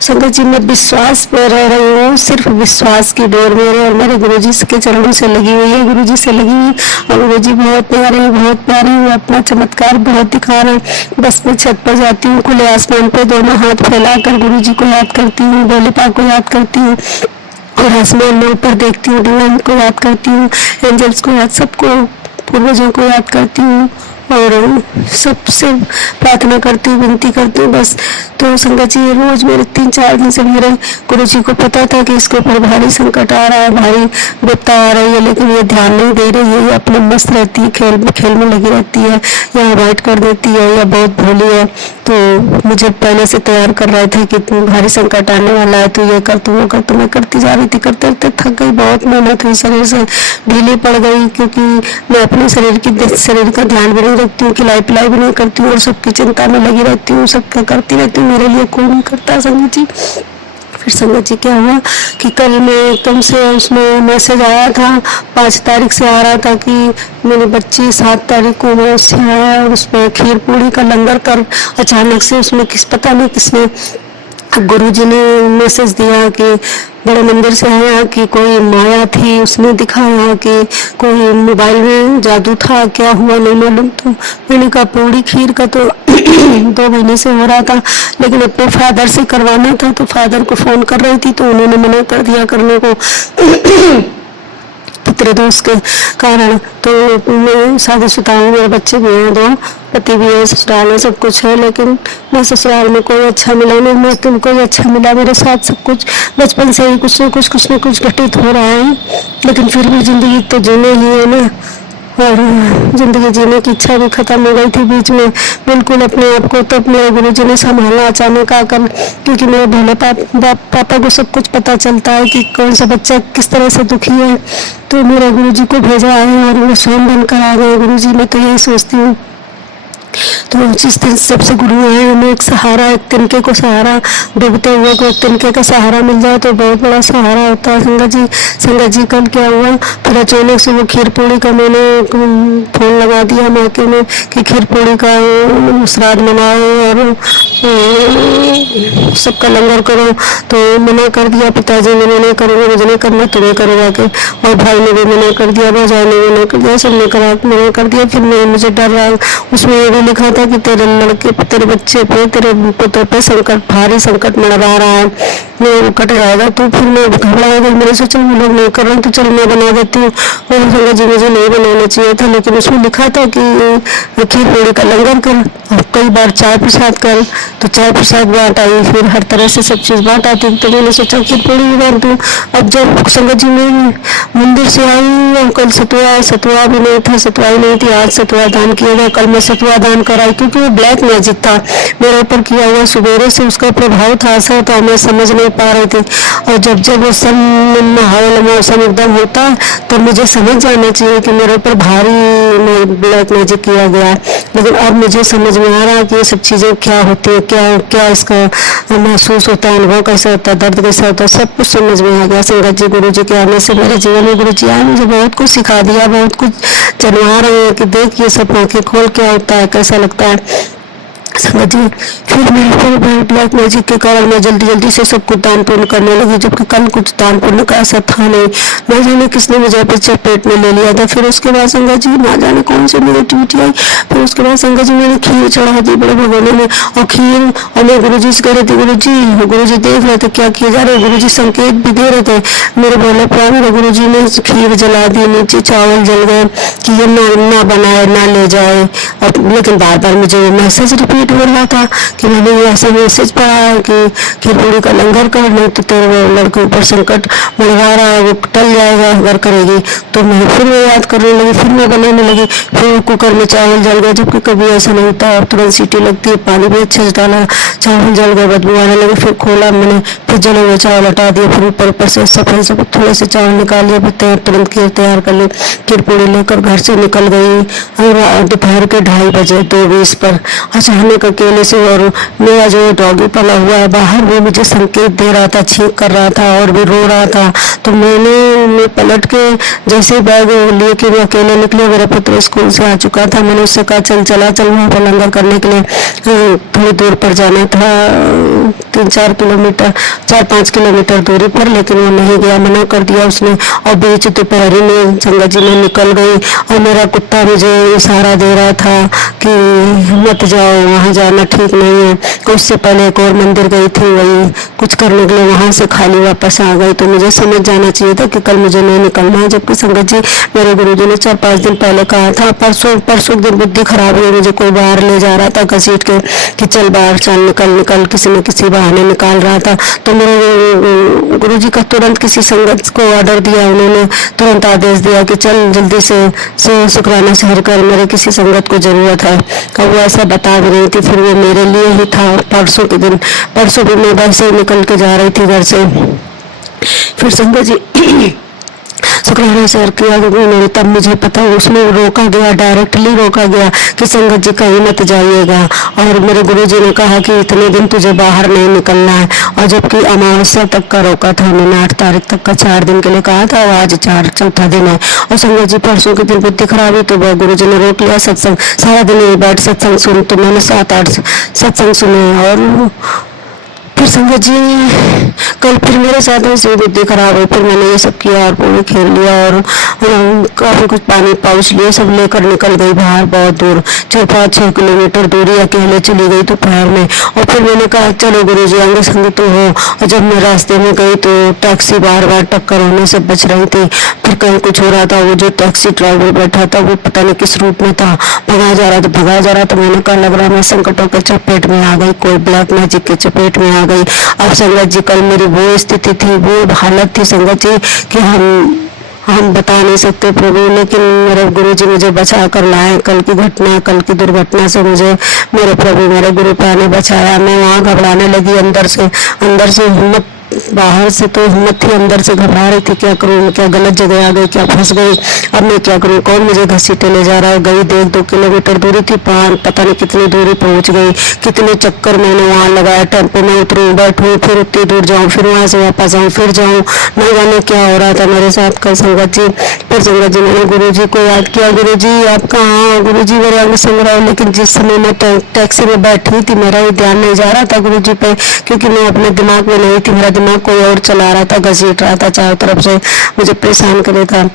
संगत जी, मैं विश्वास पे रह रही हूँ, सिर्फ विश्वास की डोर मेरे और मेरे गुरुजी के चरणों से लगी हुई है, गुरुजी से लगी हुई। और गुरुजी बहुत प्यारे हैं, बहुत प्यारे हैं, अपना चमत्कार बहुत दिखा रहे हैं। बस मैं छत पर जाती हूँ, खुले आसमान पे दोनों हाथ फैलाकर गुरुजी को याद करती हूँ, भोले बाबा को याद करती हूँ और आसमान में ऊपर देखती हूँ, डिवाइन को याद करती हूँ, एंजल्स को याद, सबको, पूर्वजों को याद करती हूँ और सबसे प्रार्थना करती हूँ, विनती करती हूँ बस। तो संगत जी रोज मेरे 3-4 दिन से मेरे गुरु जी को पता था कि इसके ऊपर भारी संकट आ रहा है, भारी विपदा आ रही है, लेकिन ये ध्यान नहीं दे रही है, ये अपने मस्त रहती है, खेल में लगी रहती है, या अवॉइड कर देती है, या बहुत भोली है। तो मुझे पहले से तैयार कर रहे थे कि भारी संकट आने वाला है, तो ये कर, तो वो कर, तो मैं करती जा रही थी, करते करते थक गई, बहुत मेहनत हुई, शरीर से ढीली पड़ गई, क्योंकि मैं अपने शरीर का ध्यान भी नहीं रखती हूँ, खिलाई पिलाई भी नहीं करती हूँ, और सबकी चिंता में लगी रहती हूँ, सब करती रहती हूँ, मेरे लिए कोई नहीं करता संगत जी। फिर संगत जी क्या हुआ कि कल मैं एकदम से उसमें मैसेज आया था, 5 तारीख से आ रहा था कि मेरी बच्ची 7 तारीख को वहाँ से आया, और उसमें खीर पूड़ी का लंगर कर अचानक से उसमें पता नहीं किसने, गुरुजी ने मैसेज दिया कि बड़े मंदिर से आया कि कोई माया थी, उसने दिखाया कि कोई मोबाइल में जादू था, क्या हुआ नहीं मालूम। तो मैंने कहा पूरी खीर का तो 2 महीने से हो रहा था, लेकिन अपने फादर से करवाना था, तो फादर को फोन कर रही थी, तो उन्होंने मना कर दिया करने को पुत्र दोष के कारण। तो मैं शादीशुदा हूँ, मेरे बच्चे भी हैं 2, पति भी है, ससुराल में सब कुछ है, लेकिन मैं ससुराल में कोई अच्छा मिला नहीं, मैं तुमको ही अच्छा मिला, मेरे साथ सब कुछ बचपन से ही कुछ न कुछ घटित हो रहा है, लेकिन फिर भी जिंदगी तो जीने ही है ना। और जिंदगी जीने की इच्छा भी खत्म हो गई थी बीच में बिल्कुल अपने आप को। तब मेरे गुरु जी ने संभाला अचानक आकर, क्योंकि मेरे भोले पापा को सब कुछ पता चलता है कि कौन सा बच्चा किस तरह से दुखी है, तो मेरे गुरु जी को भेजा है और वो स्वयं बनकर आ गए गुरु जी। मैं तो यही सोचती हूँ, तो जिस दिन सबसे गुरु है हमें एक सहारा, एक तिनके को सहारा, डूबते हुए को एक तिनके का सहारा मिल जाए तो बहुत बड़ा सहारा होता है संगत जी कल क्या हुआ, फिर अचानक से वो खीर पूड़ी का मैंने फोन लगा दिया मायके में कि खीर पूड़ी का श्राद्ध मनाओ और सबका लंगर करो। तो मना कर दिया, पिताजी ने मना करूँगा, मुझे नहीं करना, तुम्हें करूँगा के, और भाई ने भी मना कर दिया, भाई ने मना कर दिया, सबने मना कर दिया। फिर मुझे डर रहा, उसमें ये भी लिखा था कि तेरे लड़के पे, तेरे बच्चे पे, तेरे पुत्र पे संकट, भारी संकट मंडरा रहा है, वो कट जाएगा। तो फिर मैं घबरा गई, मैंने सोचा वो लोग नहीं कर रहे तो चल मैं बना देती हूँ, और संगत जी मुझे नहीं बनाना चाहिए था, लेकिन उसमें लिखा था कि खीर पूड़ी का लंगर कर, और कई बार चाय प्रसाद कर, तो चाय प्रसाद बांट आई, फिर हर तरह से सब चीज़ बांट आती, तो मैंने सोचा खीर पूड़ी भी बांट दूँ। अब जब संगत जी में मंदिर से आई, और कल सतुआ भी नहीं था, सतुआ ही नहीं थी, आज सतुआ दान किया गया, कल मैं सतुआ दान कराई, क्योंकि वो ब्लैक मैजिक था मेरे ऊपर किया हुआ, सुबेरे से उसका प्रभाव था, असर था, मैं समझ नहीं पा रही थी। और जब वो माहौल मौसम एकदम होता तो मुझे समझ जाना चाहिए कि मेरे ऊपर भारी ब्लैक मैजिक किया गया है, लेकिन अब मुझे समझ में आ रहा है कि ये सब चीज़ें क्या होती है, क्या क्या इसका महसूस होता है, अनुभव कैसा होता है, दर्द कैसा होता है, सब कुछ समझ में आ गया। संगत जी गुरु जी के आने से मेरे जीवन में गुरु जी आए, मुझे बहुत कुछ सिखा दिया, बहुत कुछ जनवा रहे हैं कि देख ये सब आंखें खोल क्या होता है, कैसा लगता है संगत जी। फिर मेरे ब्लैक मैजिक के कारण मैं जल्दी से सब कुछ दान पुण्य करने लगी, जबकि कल कुछ दान पुण्य का ऐसा था नहीं, न जाने किसने मुझे अपने चपेट में ले लिया था। फिर उसके बाद संगत जी ना जाने कौन सी नेगेटिविटी आई, फिर उसके बाद संगत जी मैंने खीर चढ़ा दी बड़े भगवान में, और खीर, और मैं गुरु जी से कह रही थी गुरु जी देख रहे थे क्या किए जा रहे, गुरु जी संकेत भी दे रहे थे, मेरे बोले प्यार मेरे गुरु जी ने खीर जला दी, नीचे चावल जल गए कि ये ना बनाए ना ले जाए। अब लेकिन बार बार मुझे वो मैसेज रिपीट हो रहा था कि मैंने ऐसा मैसेज पढ़ा है कि खीर पूड़ी का लंगर कर, नहीं तो तेरे लड़के ऊपर संकट मंडरा रहा है, वो टल जाएगा अगर करेगी। तो मैं फिर वो याद करने लगी, फिर मैं बनाने लगी, फिर कुकर में चावल जल गए, जबकि कभी ऐसा नहीं होता, और तुरंत सीटी लगती है, पानी भी अच्छे से डाला, चावल जल गए, बदबू आने लगी, फिर खोला मैंने, फिर जले हुए चावल हटा दिया, फिर ऊपर से सफेद थोड़े से चावल निकाल लिया, फिर तुरंत खीर तैयार कर ली, खीर पूड़ी लेकर घर से निकल गई। और दोपहर के 2:30 बजे 2:20 पर अचानक अकेले से, और मेरा जो डॉगी पला हुआ है बाहर, वो मुझे संकेत दे रहा था, छींक कर रहा था और भी रो रहा था। तो मैं पलट के जैसे बैग लिए कि मैं अकेले निकले, मेरा पुत्र स्कूल से आ चुका था, मैंने उससे कहा चल वहाँ पर लंगर करने के लिए थोड़ी दूर पर जाना था, 4-5 किलोमीटर दूरी पर, लेकिन वो नहीं गया, मना कर दिया उसने। और बीच दोपहरी में संगत जी में निकल गई, और मेरा कुत्ता मुझे इशारा दे रहा था कि मत जाओ वहाँ जाना ठीक नहीं है। उससे पहले एक और मंदिर गई थी, वही कुछ करने के लिए, वहाँ से खाली वापस आ गई। तो मुझे समझ जाना चाहिए था कि कल मुझे नहीं निकलना है। जबकि संगत जी मेरे गुरुजी ने 4-5 दिन पहले कहा था, परसों दिन बुद्धि खराब हुई, मुझे कोई बाहर ले जा रहा था घसीट के कि चल बाहर चल, निकल, किसी न किसी बहाने निकाल रहा था। तो मेरे गुरुजी का तुरंत किसी संगत को ऑर्डर दिया, उन्होंने तुरंत आदेश दिया कि चल जल्दी से शुक्राना शहर कर, मेरे किसी संगत को जरूरत है। अब वो ऐसा बता भी रही थी, फिर वो मेरे लिए ही था। परसों के दिन, परसों भी मैं वैसे ही निकल के जा रही थी घर से। फिर संगत जी शुक्राना शहर किया उन्होंने, तब मुझे पता उसमें रोका गया, डायरेक्टली रोका गया कि संगत जी कहीं मत जाइएगा। और मेरे गुरुजी ने कहा कि इतने दिन तुझे बाहर नहीं निकलना है। और जबकि अमावस्या तक का रोका था उन्होंने, 8 तारीख तक का 4 दिन के लिए कहा था, और आज 4 दिन है। और संगत जी परसों के दिन बुद्धि खराब हुई तो गुरुजी ने रोक लिया सत्संग। सारा दिन ये बैठ सत्संग सुन, तो मैंने 7-8 सत्संग सुने। और फिर संगत जी कल फिर मेरे साथ ऐसे बुद्धि खराब हुई। फिर मैंने ये सब किया और पूरी खेल लिया और काफी कुछ पानी पाउच लिए, सब लेकर निकल गई बाहर, बहुत दूर, 4-5-6 किलोमीटर दूरी अकेले चली गई दोपहर में। और फिर मैंने कहा चलो गुरुजी अंग संग तो हो। और जब मैं रास्ते में गई तो टैक्सी बार बार टक्कर होने से बच रही थी। फिर कहीं कुछ हो रहा था, वो जो टैक्सी ड्राइवर बैठा था वो पता नहीं किस रूप में था, भगाया जा रहा था। मैंने कहा लग रहा मैं संकटों के चपेट में आ गई, कोई ब्लैक मैजिक के चपेट में आ गई। अब संगत जी कल मेरी वो स्थिति थी, वो हालत थी संगत जी कि हम बता नहीं सकते प्रभु, लेकिन मेरे गुरुजी मुझे बचा कर लाए। कल की घटना, कल की दुर्घटना से मुझे मेरे प्रभु, मेरे गुरु प्यार ने बचाया। मैं वहाँ घबराने लगी, अंदर से हिम्मत, बाहर से तो हिम्मत थी, अंदर से घबरा रही थी, क्या करूं, क्या गलत जगह आ गई, क्या फंस गई, अब मैं क्या करूं, कौन मुझे घसीटे ले जा रहा है। गई 1-2 किलोमीटर दूरी थी, पता नहीं कितनी दूरी पहुंच गई, कितने चक्कर मैंने वहां लगाया, टेम्पो में उतरूं, बैठूं, फिर उतनी दूर जाऊं, फिर वहां से वापस आऊं, फिर जाऊं, नहीं जाने क्या हो रहा था मेरे साथ कल संगत जी। फिर संगत जी मैंने गुरु जी को याद किया, गुरु जी आप कहाँ, गुरु जी मेरे अंग संग रहे। लेकिन जिस समय मैं टैक्सी में बैठी थी मेरा ये ध्यान नहीं जा रहा था गुरु जी पे, क्योंकि मैं अपने दिमाग में नहीं थी, मेरा दिमाग कोई और चला रहा था, घसीट रहा था चारों तरफ से, मुझे परेशान कर रहा था।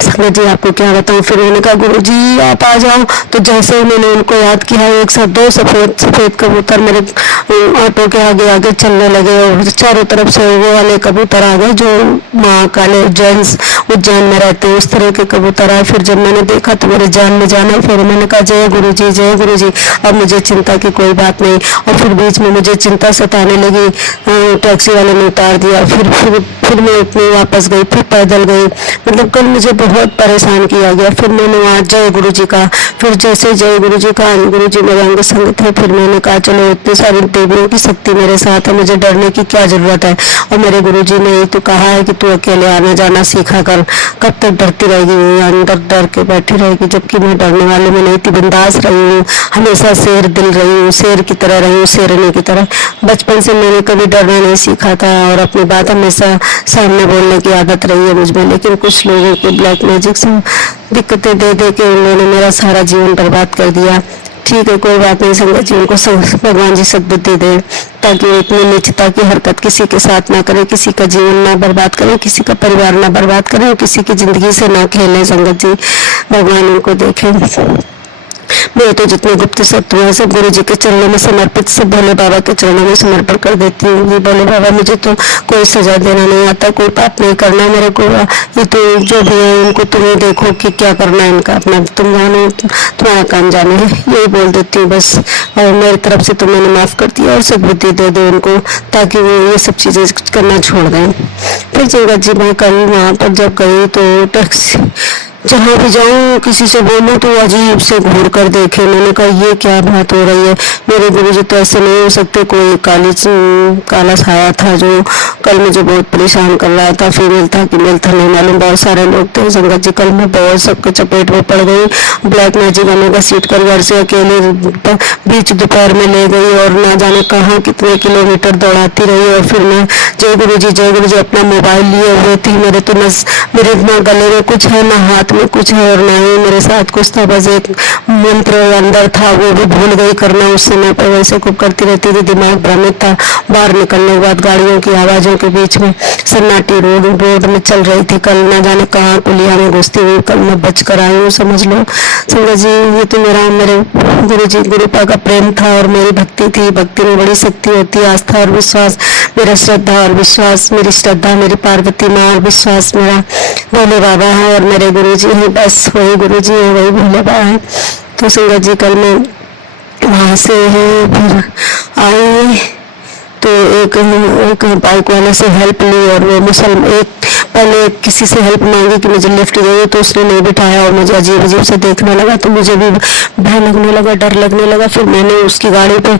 संगत जी आपको क्या बताऊं। फिर मैंने कहा गुरु जी आप आ जाओ। तो जैसे ही मैंने उनको याद किया, एक साथ 2 सफेद कबूतर मेरे ऑटो के आगे चलने लगे और चारों तरफ से वो वाले कबूतर आ गए जो महाकाले जेंट्स उज्जैन में रहते हैं, उस तरह के कबूतर आए। फिर जब मैंने देखा तो मेरे जान में जाना। फिर मैंने कहा जय गुरु जी, जय गुरु जी, अब मुझे चिंता की कोई बात नहीं। और फिर बीच में मुझे चिंता सताने लगी, टैक्सी वाले ने उतार दिया। फिर मैं इतनी वापस गई, फिर पैदल गई, मतलब कल मुझे बहुत परेशान किया गया। फिर मैंने वहाँ जय गुरु जी का, फिर जैसे जय गुरु जी का, गुरु जी मेरे अंग संग थे। फिर मैंने कहा चलो इतनी सारी देवियों की शक्ति मेरे साथ है, मुझे डरने की क्या जरूरत है। और मेरे गुरु जी ने तो कहा है कि तू अकेले आना जाना सीखा कर, कब तक डरती रहेगी, अंदर डर के बैठी रहेगी। जबकि मैं डरने वाले में नहीं थी, बिंदास रही हूँ, हमेशा शेर दिल रही हूँ, शेर की तरह रही हूँ, शेरनी की तरह। बचपन से मैंने कभी डरना नहीं सीखा था और अपनी बात हमेशा सामने बोलने की आदत रही है मुझ में। लेकिन कुछ लोगों को ब्लैक मैजिक से दिक्कतें दे के उन्होंने मेरा सारा जीवन बर्बाद कर दिया। ठीक है कोई बात नहीं संगत जी, उनको भगवान जी सद्बुद्धि दे ताकि वो इतनी नीचता की हरकत किसी के साथ ना करे, किसी का जीवन ना बर्बाद करे, किसी का परिवार ना बर्बाद करे, किसी की जिंदगी से ना खेले। संगत जी भगवान उनको देखे। मैं तो जितने गुप्त शत्रु हैं सब गुरु जी के चरणों में समर्पित, सब भोले बाबा के चरणों में समर्पण कर देती हूँ। ये भोले बाबा मुझे तो कोई सजा देना नहीं आता, कोई पाप नहीं करना मेरे को। ये तो जो भी है उनको तुम्हें देखो कि क्या करना है इनका, अपना तुम जानो, तुम्हारा काम जाने है, यही बोल देती हूँ बस। और मेरी तरफ से तो मैंने माफ कर दिया और सद्बुद्धि दे दो उनको ताकि वो ये सब चीजें करना छोड़ दें। फिर संगत जी मैं कल वहाँ पर जब गई तो टैक्सी जहाँ भी जाऊँ किसी से बोलूँ तो अजीब से घूर कर देखे। मैंने कहा ये क्या बात हो रही है, मेरे गुरुजी तो ऐसे नहीं हो सकते। कोई काला साया था जो कल मुझे बहुत परेशान कर रहा था, फीमेल था कि मेल था नहीं मालूम, बहुत सारे लोग थे। संगत जी कल मैं बहुत सबके चपेट में पड़ गई। ब्लैक मैजिक वालों का सीट कर घर से अकेले बीच दोपहर में ले गई और ना जाने कहाँ कितने किलोमीटर दौड़ाती रही। और फिर मैं जय गुरु जी अपना मोबाइल लिए हुए थी, मेरे ना गले में कुछ है ना हाथ हाथ में कुछ है और ना ही मेरे साथ कुछ था, बस एक मंत्र अंदर था, वो भी भूल गई करना उस समय पर। वैसे खूब करती रहती थी, दिमाग भ्रमित था। बाहर निकलने के बाद गाड़ियों की आवाजों के बीच में सन्नाटी रोड में चल रही थी। कल न जाने कहाँ पुलिया में घुसती हुई कल मैं बच कर आई हूँ, समझ लो संगत जी। ये तो मेरे गुरु जी गुरुपा का प्रेम था और मेरी भक्ति थी। भक्ति में बड़ी शक्ति होती है, आस्था और विश्वास। मेरा श्रद्धा और विश्वास, मेरी श्रद्धा मेरी पार्वती माँ और विश्वास मेरा भोले बाबा है और मेरे गुरु जी हैं। बस वही गुरु जी है, वही भोले बाबा है। तो संगत जी कल मैं वहाँ से फिर आई तो एक बाइक वाले से हेल्प ली और वो पहले किसी से हेल्प मांगी कि मुझे लिफ्ट चाहिए, तो उसने नहीं बिठाया और मुझे अजीब अजीब से देखने लगा, तो मुझे भी भय लगने लगा, डर लगने लगा। फिर मैंने उसकी गाड़ी पे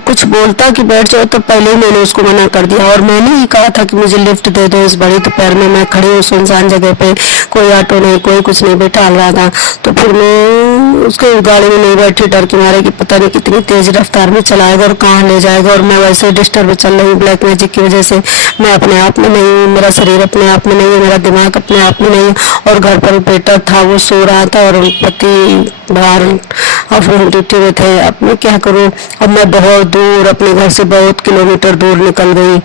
कुछ बोलता कि बैठ जाओ, तो पहले ही मैंने उसको मना कर दिया और मैंने ही कहा था कि मुझे लिफ्ट दे दो। इस बड़ी दोपहर में मैं खड़ी हूँ सुनसान जगह पे, कोई ऑटो नहीं, कोई कुछ नहीं बैठा रहा था। तो फिर मैं उसके गाड़ी में नहीं बैठी, डर के मारे कि पता नहीं कितनी तेज रफ्तार में चलाएगा और कहाँ ले जाएगा। और मैं वैसे डिस्टर्ब चल रही हूँ ब्लैक मैजिक की वजह से। मैं अपने आप में नहीं हूँ, मेरा शरीर अपने आप में नहीं है, मेरा दिमाग अपने आप में नहीं है। और घर पर बेटा था, वो सो रहा था और पति बाहर अपनी ड्यूटी में थे। अब मैं क्या करूँ? अब मैं बहुत दूर, अपने घर से बहुत किलोमीटर दूर निकल गई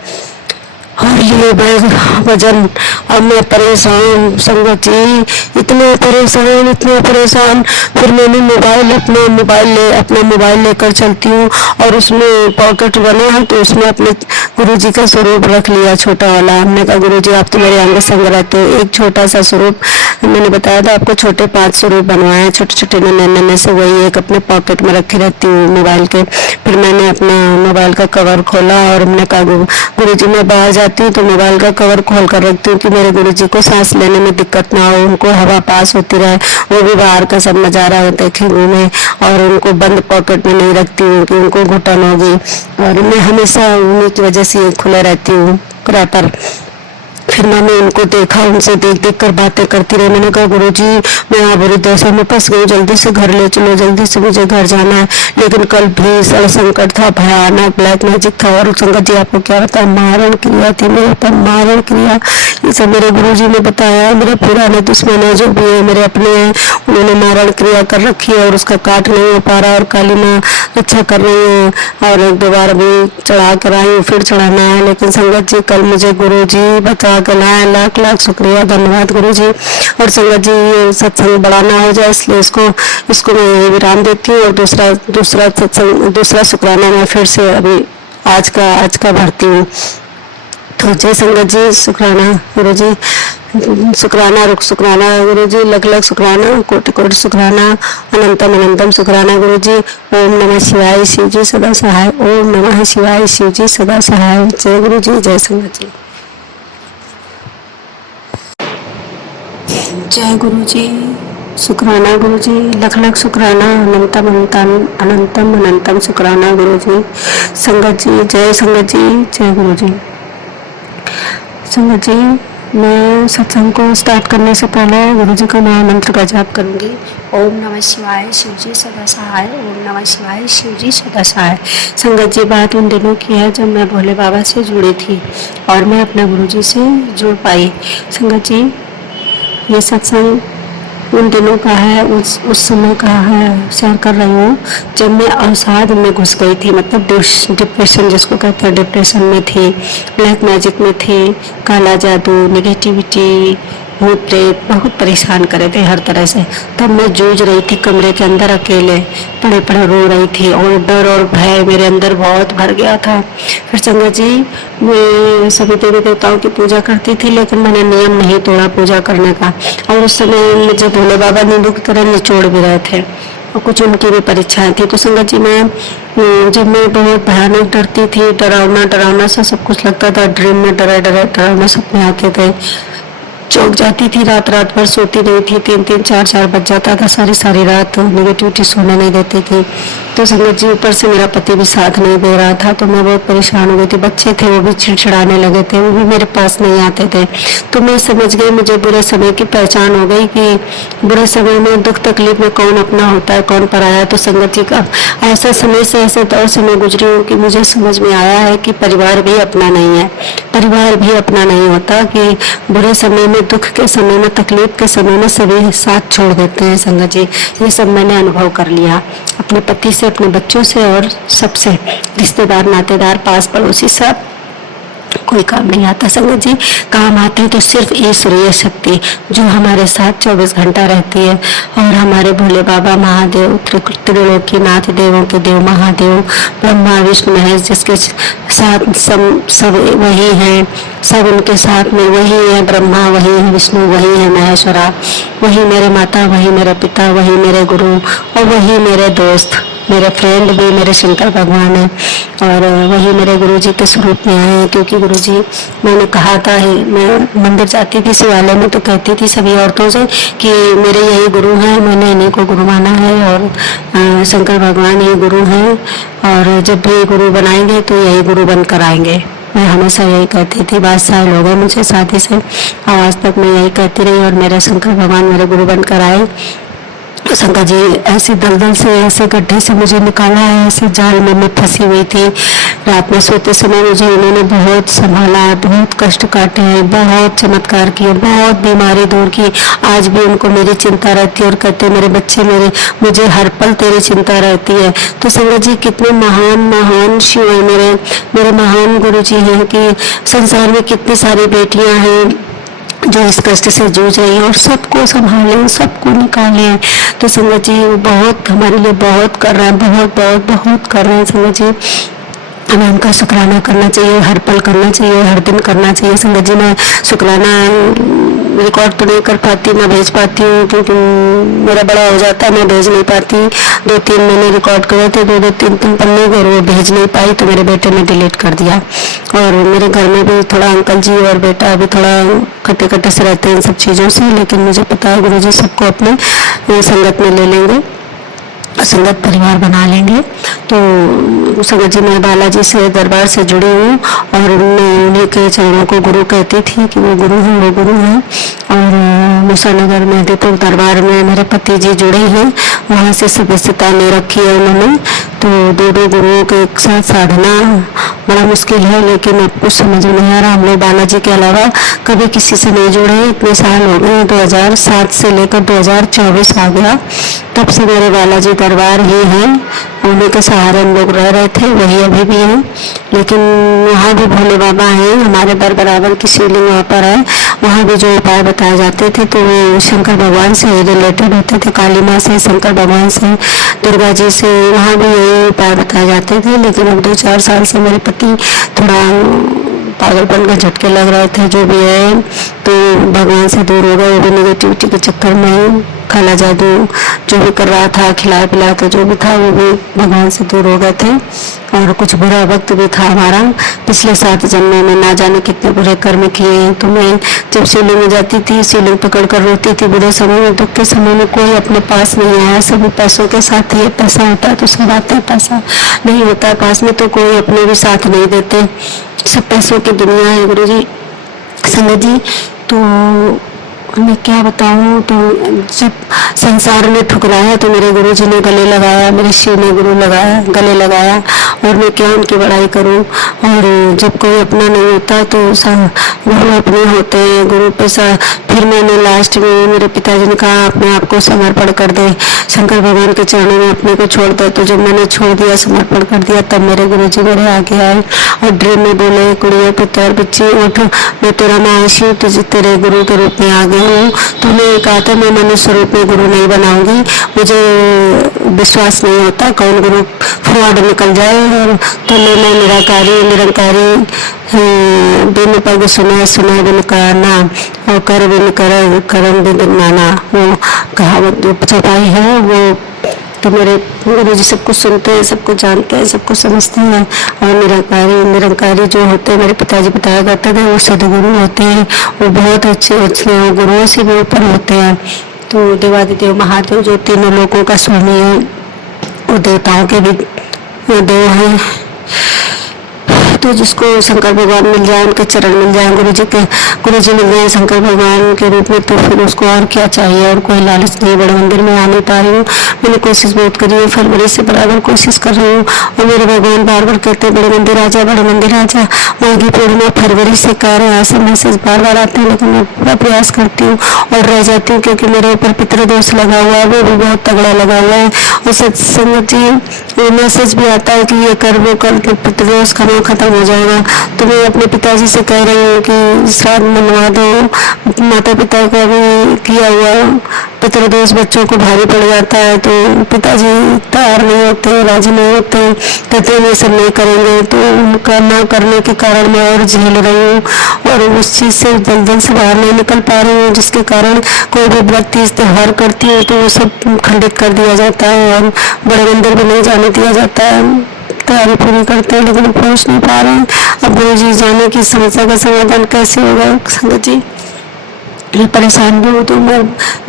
और ये बैग वजन। अब मैं परेशान संगत जी, इतने परेशान। फिर मैंने अपना मोबाइल लेकर चलती हूँ और उसमें पॉकेट बने हैं, तो उसमें अपने गुरुजी का स्वरूप रख लिया, छोटा वाला। हमने कहा गुरुजी आप तो मेरे अंग संग रहते हो, एक छोटा सा स्वरूप। मैंने बताया था आपको छोटे 5 स्वरूप बनवाए हैं, छोटे छोटे नन्हे में से वही एक अपने पॉकेट में रखी रहती हूँ मोबाइल के। फिर मैंने अपना मोबाइल का कवर खोला और हमने कहा गुरुजी मैं बाहर जाती हूँ तो मोबाइल का कवर खोल कर रखती हूँ कि मेरे गुरुजी को सांस लेने में दिक्कत ना हो, उनको हवा पास होती रहे, वो भी बाहर का सब नजारा देखें घूमे। और उनको बंद पॉकेट में नहीं रखती हूँ कि उनको घुटन होगी। और मैं हमेशा उन्हीं की वजह से खुले रहती हूँ रैपर। फिर मैंने उनको देखा, उनसे देख कर बातें करती रही। मैंने कहा गुरुजी मैं यहाँ बुरी दशा में फंस गई, जल्दी से घर ले चलो, जल्दी से मुझे घर जाना है। लेकिन कल भीषण संकट था, भयानक ब्लैक मैजिक था। और संगत जी आपको क्या बताया, मारण क्रिया थी मेरे पर, मारण क्रिया। ये सब मेरे गुरुजी ने बताया। मेरे पुराने दुश्मन है जो भी है, मेरे अपने हैं, उन्होंने मारण क्रिया कर रखी है और उसका काट नहीं हो पा रहा। और काली माँ रक्षा कर रही है और एक दो बार भी चढ़ा कर आई हूँ, फिर चढ़ाना है। लेकिन संगत जी कल मुझे गुरुजी बता कर लाए, लाख लाख शुक्रिया, धन्यवाद गुरुजी। और संगत जी ये सत्संग बड़ा ना हो जाए, इसलिए इसको मैं विराम देती हूँ और दूसरा शुक्राना मैं फिर से अभी आज का भरती हूँ। तो जय संगत जी, शुक्राना गुरुजी, शुक्राना रुख शुक्राना गुरुजी, लख लख शुक्राना, कोटि कोटि शुक्राना, अनंतम अनंतम शुक्राना गुरुजी। ओम नमः शिवाय, शिव जी सदा सहाय। ओम नमः शिवाय, शिव जी सदा सहाय। जय गुरुजी, जय संगत जी। जय गुरुजी, शुक्राना गुरुजी, लख लख शुक्राना, अनंतम अनंतम अनंतम अनंतम शुक्राना गुरुजी। संगत जी, जय संगत जी, जय गुरुजी। संगत जी मैं सत्संग को स्टार्ट करने से पहले गुरुजी का महामंत्र का जाप करूंगी। ओम नमः शिवाय, शिव जी सदा सहाय। ओम नमः शिवाय, शिव जी सदा सहाय। संगत जी बात उन दिनों की है जब मैं भोले बाबा से जुड़ी थी और मैं अपने गुरुजी से जुड़ पाई। संगत जी ये सत्संग उन दिनों का है, उस समय का है, शेयर कर रही हूँ जब मैं अवसाद में घुस गई थी। मतलब डिप्रेशन जिसको कहते हैं, डिप्रेशन में थी, ब्लैक मैजिक में थी, काला जादू, नेगेटिविटी, भूत प्रेत बहुत परेशान करे थे हर तरह से। तब मैं जूझ रही थी कमरे के अंदर अकेले, पड़े पड़े रो रही थी और डर और भय मेरे अंदर बहुत भर गया था। फिर संगत जी मैं सभी देवी देवताओं की पूजा करती थी, लेकिन मैंने नियम नहीं तोड़ा पूजा करने का। और उस समय मुझे भोले बाबा नींबू की तरह निचोड़ भी रहे थे और कुछ उनकी भी परीक्षाएं थी। तो संगत जी जब मैं बहुत भयानक डरती थी, डरावना सा सब कुछ लगता था, ड्रीम में डरावना सपने आते थे, चौंक जाती थी, रात भर सोती नहीं थी, 3-3 4-4 बज जाता था, सारी रात नेगेटिविटी सोने नहीं देती थी। तो संगत जी ऊपर से मेरा पति भी साथ नहीं दे रहा था, तो मैं बहुत परेशान हो गई थी। बच्चे थे वो भी चिड़चिड़ाने लगे थे, वो भी मेरे पास नहीं आते थे। तो मैं समझ गई, मुझे बुरे समय की पहचान हो गई कि बुरे समय में दुख तकलीफ में कौन अपना होता है कौन पराया है। तो संगत जी का ऐसे समय से ऐसे दौर से मैं गुजरी हूँ कि मुझे समझ में आया है कि परिवार भी अपना नहीं है, परिवार भी अपना नहीं होता, कि बुरे समय में में, दुख के समय में, तकलीफ के समय में सभी साथ छोड़ देते हैं संगत जी। ये सब मैंने अनुभव कर लिया अपने पति से, अपने बच्चों से और सबसे, रिश्तेदार, नातेदार, पास पड़ोसी, सब कोई काम नहीं आता संगत जी। काम आते हैं तो सिर्फ ईश्वरीय शक्ति जो हमारे साथ 24 घंटा रहती है। और हमारे भोले बाबा महादेव, त्रिलोकीनाथ, देवों के देव महादेव, ब्रह्मा विष्णु महेश, जिसके साथ सब वही हैं, सब उनके साथ में वही है। ब्रह्मा वही है, विष्णु वही है, महेश्वरा वही, मेरे माता वही, मेरे पिता वही, मेरे गुरु और वही मेरे दोस्त, मेरे फ्रेंड भी मेरे शंकर भगवान है। और वही मेरे गुरुजी के स्वरूप में आए हैं। क्योंकि गुरुजी, मैंने कहा था, मैं मंदिर जाती थी शिवालय में तो कहती थी सभी औरतों से कि मेरे यही गुरु हैं, मैंने इन्हीं को गुरु माना है और शंकर भगवान ही गुरु हैं और जब भी गुरु बनाएंगे तो यही गुरु बनकर आएंगे। मैं हमेशा यही कहती थी, 22 साल हो गए मुझे शादी से, आज तक मैं यही कहती रही और मेरे शंकर भगवान मेरे गुरु बनकर आए। शंकर जी ऐसे दलदल से, ऐसे गड्ढे से मुझे निकाला है, ऐसे जाल में मैं फंसी हुई थी। रात में सोते समय मुझे उन्होंने बहुत संभाला है, बहुत कष्ट काटे हैं, बहुत चमत्कार किए, बहुत बीमारी दूर की। आज भी उनको मेरी चिंता रहती है और कहते मेरे बच्चे, मुझे हर पल तेरी चिंता रहती है। तो संगत जी कितने महान महान शिव है मेरे महान गुरु जी हैं कि संसार में कितनी सारी बेटियां हैं जो इस कष्ट से जूझ रही है और सबको संभाले, सबको निकाले। तो संगत जी वो बहुत हमारे लिए बहुत कर रहे हैं, बहुत बहुत बहुत कर रहे हैं संगत जी। हमें उनका शुक्राना करना चाहिए, हर पल करना चाहिए, हर दिन करना चाहिए। संगत जी मैं शुक्राना रिकॉर्ड तो नहीं कर पाती, मैं भेज पाती हूँ क्योंकि मेरा बड़ा हो जाता है, मैं भेज नहीं पाती। 2-3 मैंने रिकॉर्ड करे थे, 2-2, 3-3 पन्ने और वो भेज नहीं पाई तो मेरे बेटे ने डिलीट कर दिया। और मेरे घर में भी थोड़ा अंकल जी और बेटा अभी थोड़ा कटे कटे से रहते हैं इन सब चीज़ों से, लेकिन मुझे पता है गुरु जी सबको अपने संगत में ले लेंगे, संगत परिवार बना लेंगे। तो संगत जी मैं बालाजी से दरबार से जुड़ी हूँ और मैं उन्हीं के चरणों को गुरु कहती थी कि वो गुरु हैं, वो गुरु हैं। और मूसानगर में दीपक दरबार में मेरे पति जी जुड़े हैं, वहाँ से सदस्यता ले रखी है उन्होंने। तो 2-2 गुरुओं के एक साथ साधना बड़ा मुश्किल है, लेकिन अब कुछ समझ में नहीं आ रहा। हम लोग बालाजी के अलावा कभी किसी से नहीं जुड़े, इतने साल हो गए, 2007 से लेकर 2024 आ गया, तब से मेरे बालाजी दरबार ही है। उन्हीं के सहारे हम लोग रह रहे थे, वही अभी भी हैं। लेकिन वहाँ भी भोले बाबा हैं, हमारे बराबर की शिवलिंग वहाँ पर है। वहाँ भी जो उपाय बताए जाते थे तो वो शंकर भगवान से रिलेटेड होते थे, काली माँ से, शंकर भगवान से, दुर्गा जी से, वहाँ भी यही उपाय बताए जाते थे। लेकिन अब 2-4 साल से मेरे पति थोड़ा पागलपन के झटके लग रहे थे, जो भी है, तो भगवान से दूर हो गए। वो भी निगेटिविटी के चक्कर में, काला जादू जो भी कर रहा था, खिलाया पिलाया था, जो भी था वो भी भगवान से दूर हो गए थे। और कुछ बुरा वक्त भी था हमारा पिछले 7 जन्मों में, ना जाने कितने बुरे कर्म किए हैं। तो मैं जब शिवलिंग में जाती थी, शिवलिंग पकड़ कर रोती थी, बुरे समय में, दुख के समय में कोई अपने पास नहीं आया। सभी पैसों के साथ ही, पैसा होता है तो सब आते हैं, पैसा नहीं होता है पास में तो कोई अपने भी साथ नहीं देते, सब पैसों की दुनिया है गुरु जी, संगत जी। तो मैं क्या बताऊं, तो जब संसार में ठुकराया तो मेरे गुरु जी ने गले लगाया, मेरे शिव ने गले लगाया और मैं क्या उनकी बड़ाई करूं। और जब कोई अपना नहीं होता तो गुरु अपने होते हैं, गुरु पे फिर मैंने लास्ट में मेरे पिताजी ने कहा अपने आप को समर्पण कर दे, शंकर भगवान के चरणों में अपने को छोड़ दे। तो जब मैंने छोड़ दिया, समर्पण कर दिया, तब मेरे गुरु जी मेरे आगे आए और ड्रीम में बोले, कुड़िए पुत्र बच्ची उठ, मैं तेरा मायशी हूँ, तुझे तेरे गुरु के रूप में आ गई हूँ। तूने कहा था मैं मनुष्य रूप में गुरु नहीं बनाऊंगी, मुझे विश्वास नहीं होता कौन गुरु फ्रॉड निकल जाए। और तो मैं निरंकारी बिन पग सुने बिन कहना और कर बिन करम बिन माना, वो कहावत जो छपाई है वो। तो मेरे गुरु जी सब कुछ सुनते हैं, सब कुछ जानते हैं, सब कुछ समझते हैं। और निरंकारी जो होते हैं, मेरे पिताजी बताया करते थे, वो सदगुरु होते हैं, वो बहुत अच्छे गुरुओं से भी ऊपर होते हैं। तो देवादिदेव महादेव जो तीनों लोगों का स्वामी है, वो देवताओं के भी देव हैं। तो जिसको शंकर भगवान मिल जाए, उनके चरण मिल जाए, गुरु जी मिल जाए शंकर भगवान के रूप में, तो फिर उसको और क्या चाहिए। और कोई लालच नहीं। बड़े मंदिर में आ नहीं पा रही हूँ, मैंने कोशिश बहुत करी है, फरवरी से बराबर कोशिश कर रही हूँ। और मेरे भगवान बार बार कहते हैं बड़े मंदिर आ जा, बड़े मंदिर आ जा। माघी पूर्णिमा फरवरी से कह रहे हैं, ऐसे मैसेज बार बार आते हैं, लेकिन मैं पूरा प्रयास करती हूँ और रह जाती हूँ, क्योंकि मेरे ऊपर पितृदोष लगा हुआ है, वो भी बहुत तगड़ा लगा हुआ है। और सत्संग जी मैसेज भी आता है कि ये कर वो कर, पितृदोष खत्म हो जाएगा। तो मैं अपने पिताजी से कह रही हूँ कि श्राद्ध मनवा दो। माता पिता का भी किया हुआ पितृदोष बच्चों को भारी पड़ जाता है, तो पिताजी तैयार नहीं होते, राजी नहीं होते, कहते हैं ये सब नहीं करेंगे। तो उनका ना करने के कारण मैं और झेल रही हूँ और उस चीज़ से दलदल से बाहर नहीं निकल पा रही हूँ, जिसके कारण कोई भी व्रत तीज त्योहार करती हूँ तो वो सब खंडित कर दिया जाता है और बड़े मंदिर भी नहीं जाने दिया जाता है। तैयारी पूरी करते हैं लेकिन पहुँच नहीं पा रहे हैं। अब गुरु जी जाने की समस्या का समाधान कैसे होगा संगत जी? मैं परेशान भी हूँ। तो मैं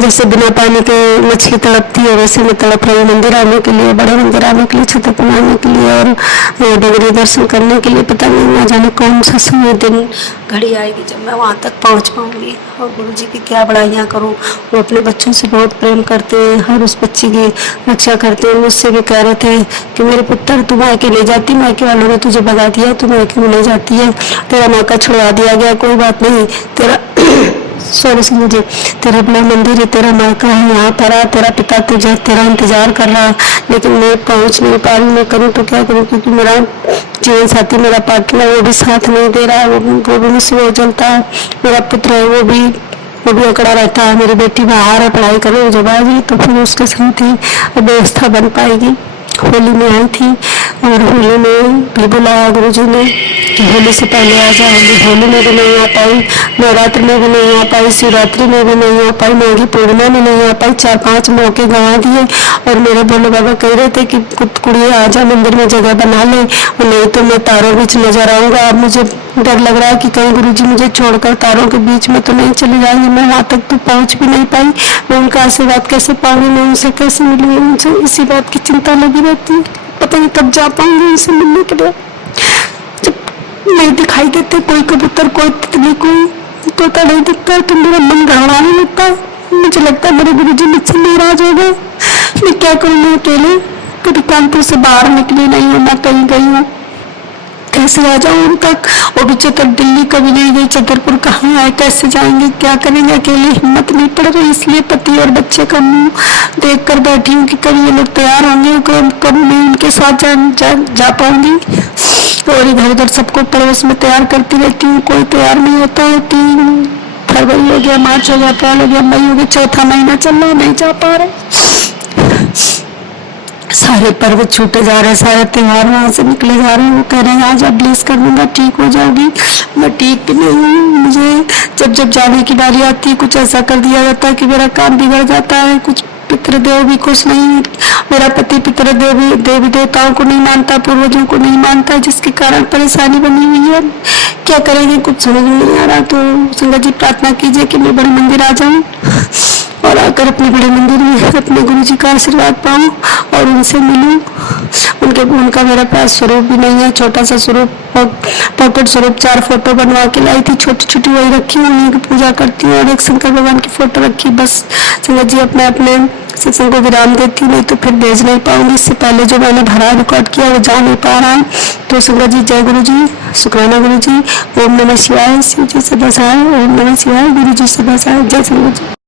जैसे बिना पानी के मछली तड़पती है, वैसे मैं तड़प रही हूँ मंदिर आने के लिए, बड़े मंदिर आने के लिए, छतर पर आने के लिए और डगरी दर्शन करने के लिए। पता नहीं ना जाने कौन सा समय दिन घड़ी आएगी जब मैं वहाँ तक पहुँच पाऊँगी और गुरु जी की क्या बड़ाइयाँ करूँ। वो अपने बच्चों से बहुत प्रेम करते हैं, हर उस बच्ची की रक्षा करते हैं। मुझसे भी कह रहे थे कि मेरे पुत्र तू मायके ले जाती, मायके वालों ने तुझे भगा दिया, तू मायके में ले जाती है, तेरा मायका छुड़वा दिया गया, कोई बात नहीं, तेरा सॉरी सुनो जी, तेरा बड़ा मंदिर है, तेरा मायका है, यहाँ पर आ, तेरा पिता तुझे तेरा इंतजार कर रहा है। लेकिन मैं पहुँच नहीं पा रही। मैं करूँ तो क्या करूँ, क्योंकि मेरा जीवन साथी, मेरा पार्टनर, वो भी साथ नहीं दे रहा है, वो भी मुझसे वो जलता है। मेरा पुत्र है, वो भी अकड़ा रहता है। मेरी बेटी बाहर है, पढ़ाई कर रही है, जब आएगी तो फिर उसके साथ ही व्यवस्था बन पाएगी। होली में आई थी और होली में भी बुलाया गुरु जी ने कि होली से पहले आ जाओ। होली में भी नहीं आ पाई, नवरात्र में भी नहीं आ पाई, शिवरात्रि में भी नहीं आ पाई, माघी पूर्णिमा में नहीं आ पाई। 4-5 मौके गंवा दिए और मेरे भोले बाबा कह रहे थे कि कुड़िया आ जा, मंदिर में जगह बना ले, नहीं तो मैं तारों बीच नजर आऊंगा। अब मुझे डर लग रहा है कि कहीं गुरु जी मुझे छोड़कर तारों के बीच में तो नहीं चले जाएंगे। मैं वहाँ तक तो पहुँच भी नहीं पाई, मैं उनका आशीर्वाद कैसे पाऊंगी, मैं उनसे कैसे मिलूंगी, मुझे इसी बात की चिंता लगी रहती है। पता नहीं कब जा पाऊंगी उनसे मिलने के लिए। जब नहीं दिखाई देते कोई कबूतर, कोई तितली, कोई तोता नहीं दिखता है तो मेरा मन घबराने लगता है। मुझे लगता है मेरे गुरु जी मुझसे नाराज हो गए। मैं क्या करूँ, मैं अकेले कभी कानपुर से बाहर निकली नहीं हूँ, मैं कहीं गई हूँ, कैसे आ जाऊँ उन तक? वो भी तक दिल्ली कभी नहीं गई, छतरपुर कहाँ आए, कैसे जाएंगे, क्या करेंगे? अकेले हिम्मत नहीं पड़ रही, इसलिए पति और बच्चे का मुंह देख कर बैठी हूँ कि कभी ये लोग तैयार होंगे, कब मैं उनके साथ जा पाऊंगी। और इधर उधर सबको पड़ोस में तैयार करती रहती हूँ, कोई तैयार नहीं होता है। 3 फरवरी हो गया, मार्च हो गया, अप्रैल हो गया, मई हो गया, 4था महीना चल रहा, नहीं जा पा रहे। सारे पर्व छूटे जा रहे हैं, सारे त्योहार वहाँ से निकले जा रहे हैं। वो कह रहे हैं आज ब्लेस कर दूंगा, ठीक हो जाओगी। मैं ठीक भी नहीं हूँ। मुझे जब जाने की बारी आती है कुछ ऐसा कर दिया जाता है कि मेरा काम बिगड़ जाता है। कुछ पितृदेव भी खुश नहीं, मेरा पति पितृदेव भी देवी देवताओं को नहीं मानता, पूर्वजों को नहीं मानता, जिसके कारण परेशानी बनी हुई है। क्या करेंगे कुछ समझ में नहीं आ रहा। तो संगत जी प्रार्थना कीजिए कि मैं बड़े मंदिर आ जाऊँ और आकर अपने बड़े मंदिर में अपने गुरु जी का आशीर्वाद पाऊँ और उनसे मिलूँ। उनका मेरा पास स्वरूप भी नहीं है, छोटा सा स्वरूप, पॉकेट स्वरूप 4 फोटो बनवा के लाई थी, छोटी छोटी वही रखी हूँ, उन्हीं की पूजा करती हूँ और एक शंकर भगवान की फोटो रखी। बस संगत जी अपने सत्संग को विराम देती, नहीं तो फिर भेज नहीं पाऊंगी। इससे पहले जो मैंने भरा रिकॉर्ड किया वो जा नहीं पा रहा है। तो संगत जी जय गुरु जी, शुक्राना गुरु जी, ओम नमः शिवाय, शिव जी सदा सहाय, ओम नमः शिवाय, गुरु जी सदा सहाय, जय संगत जी।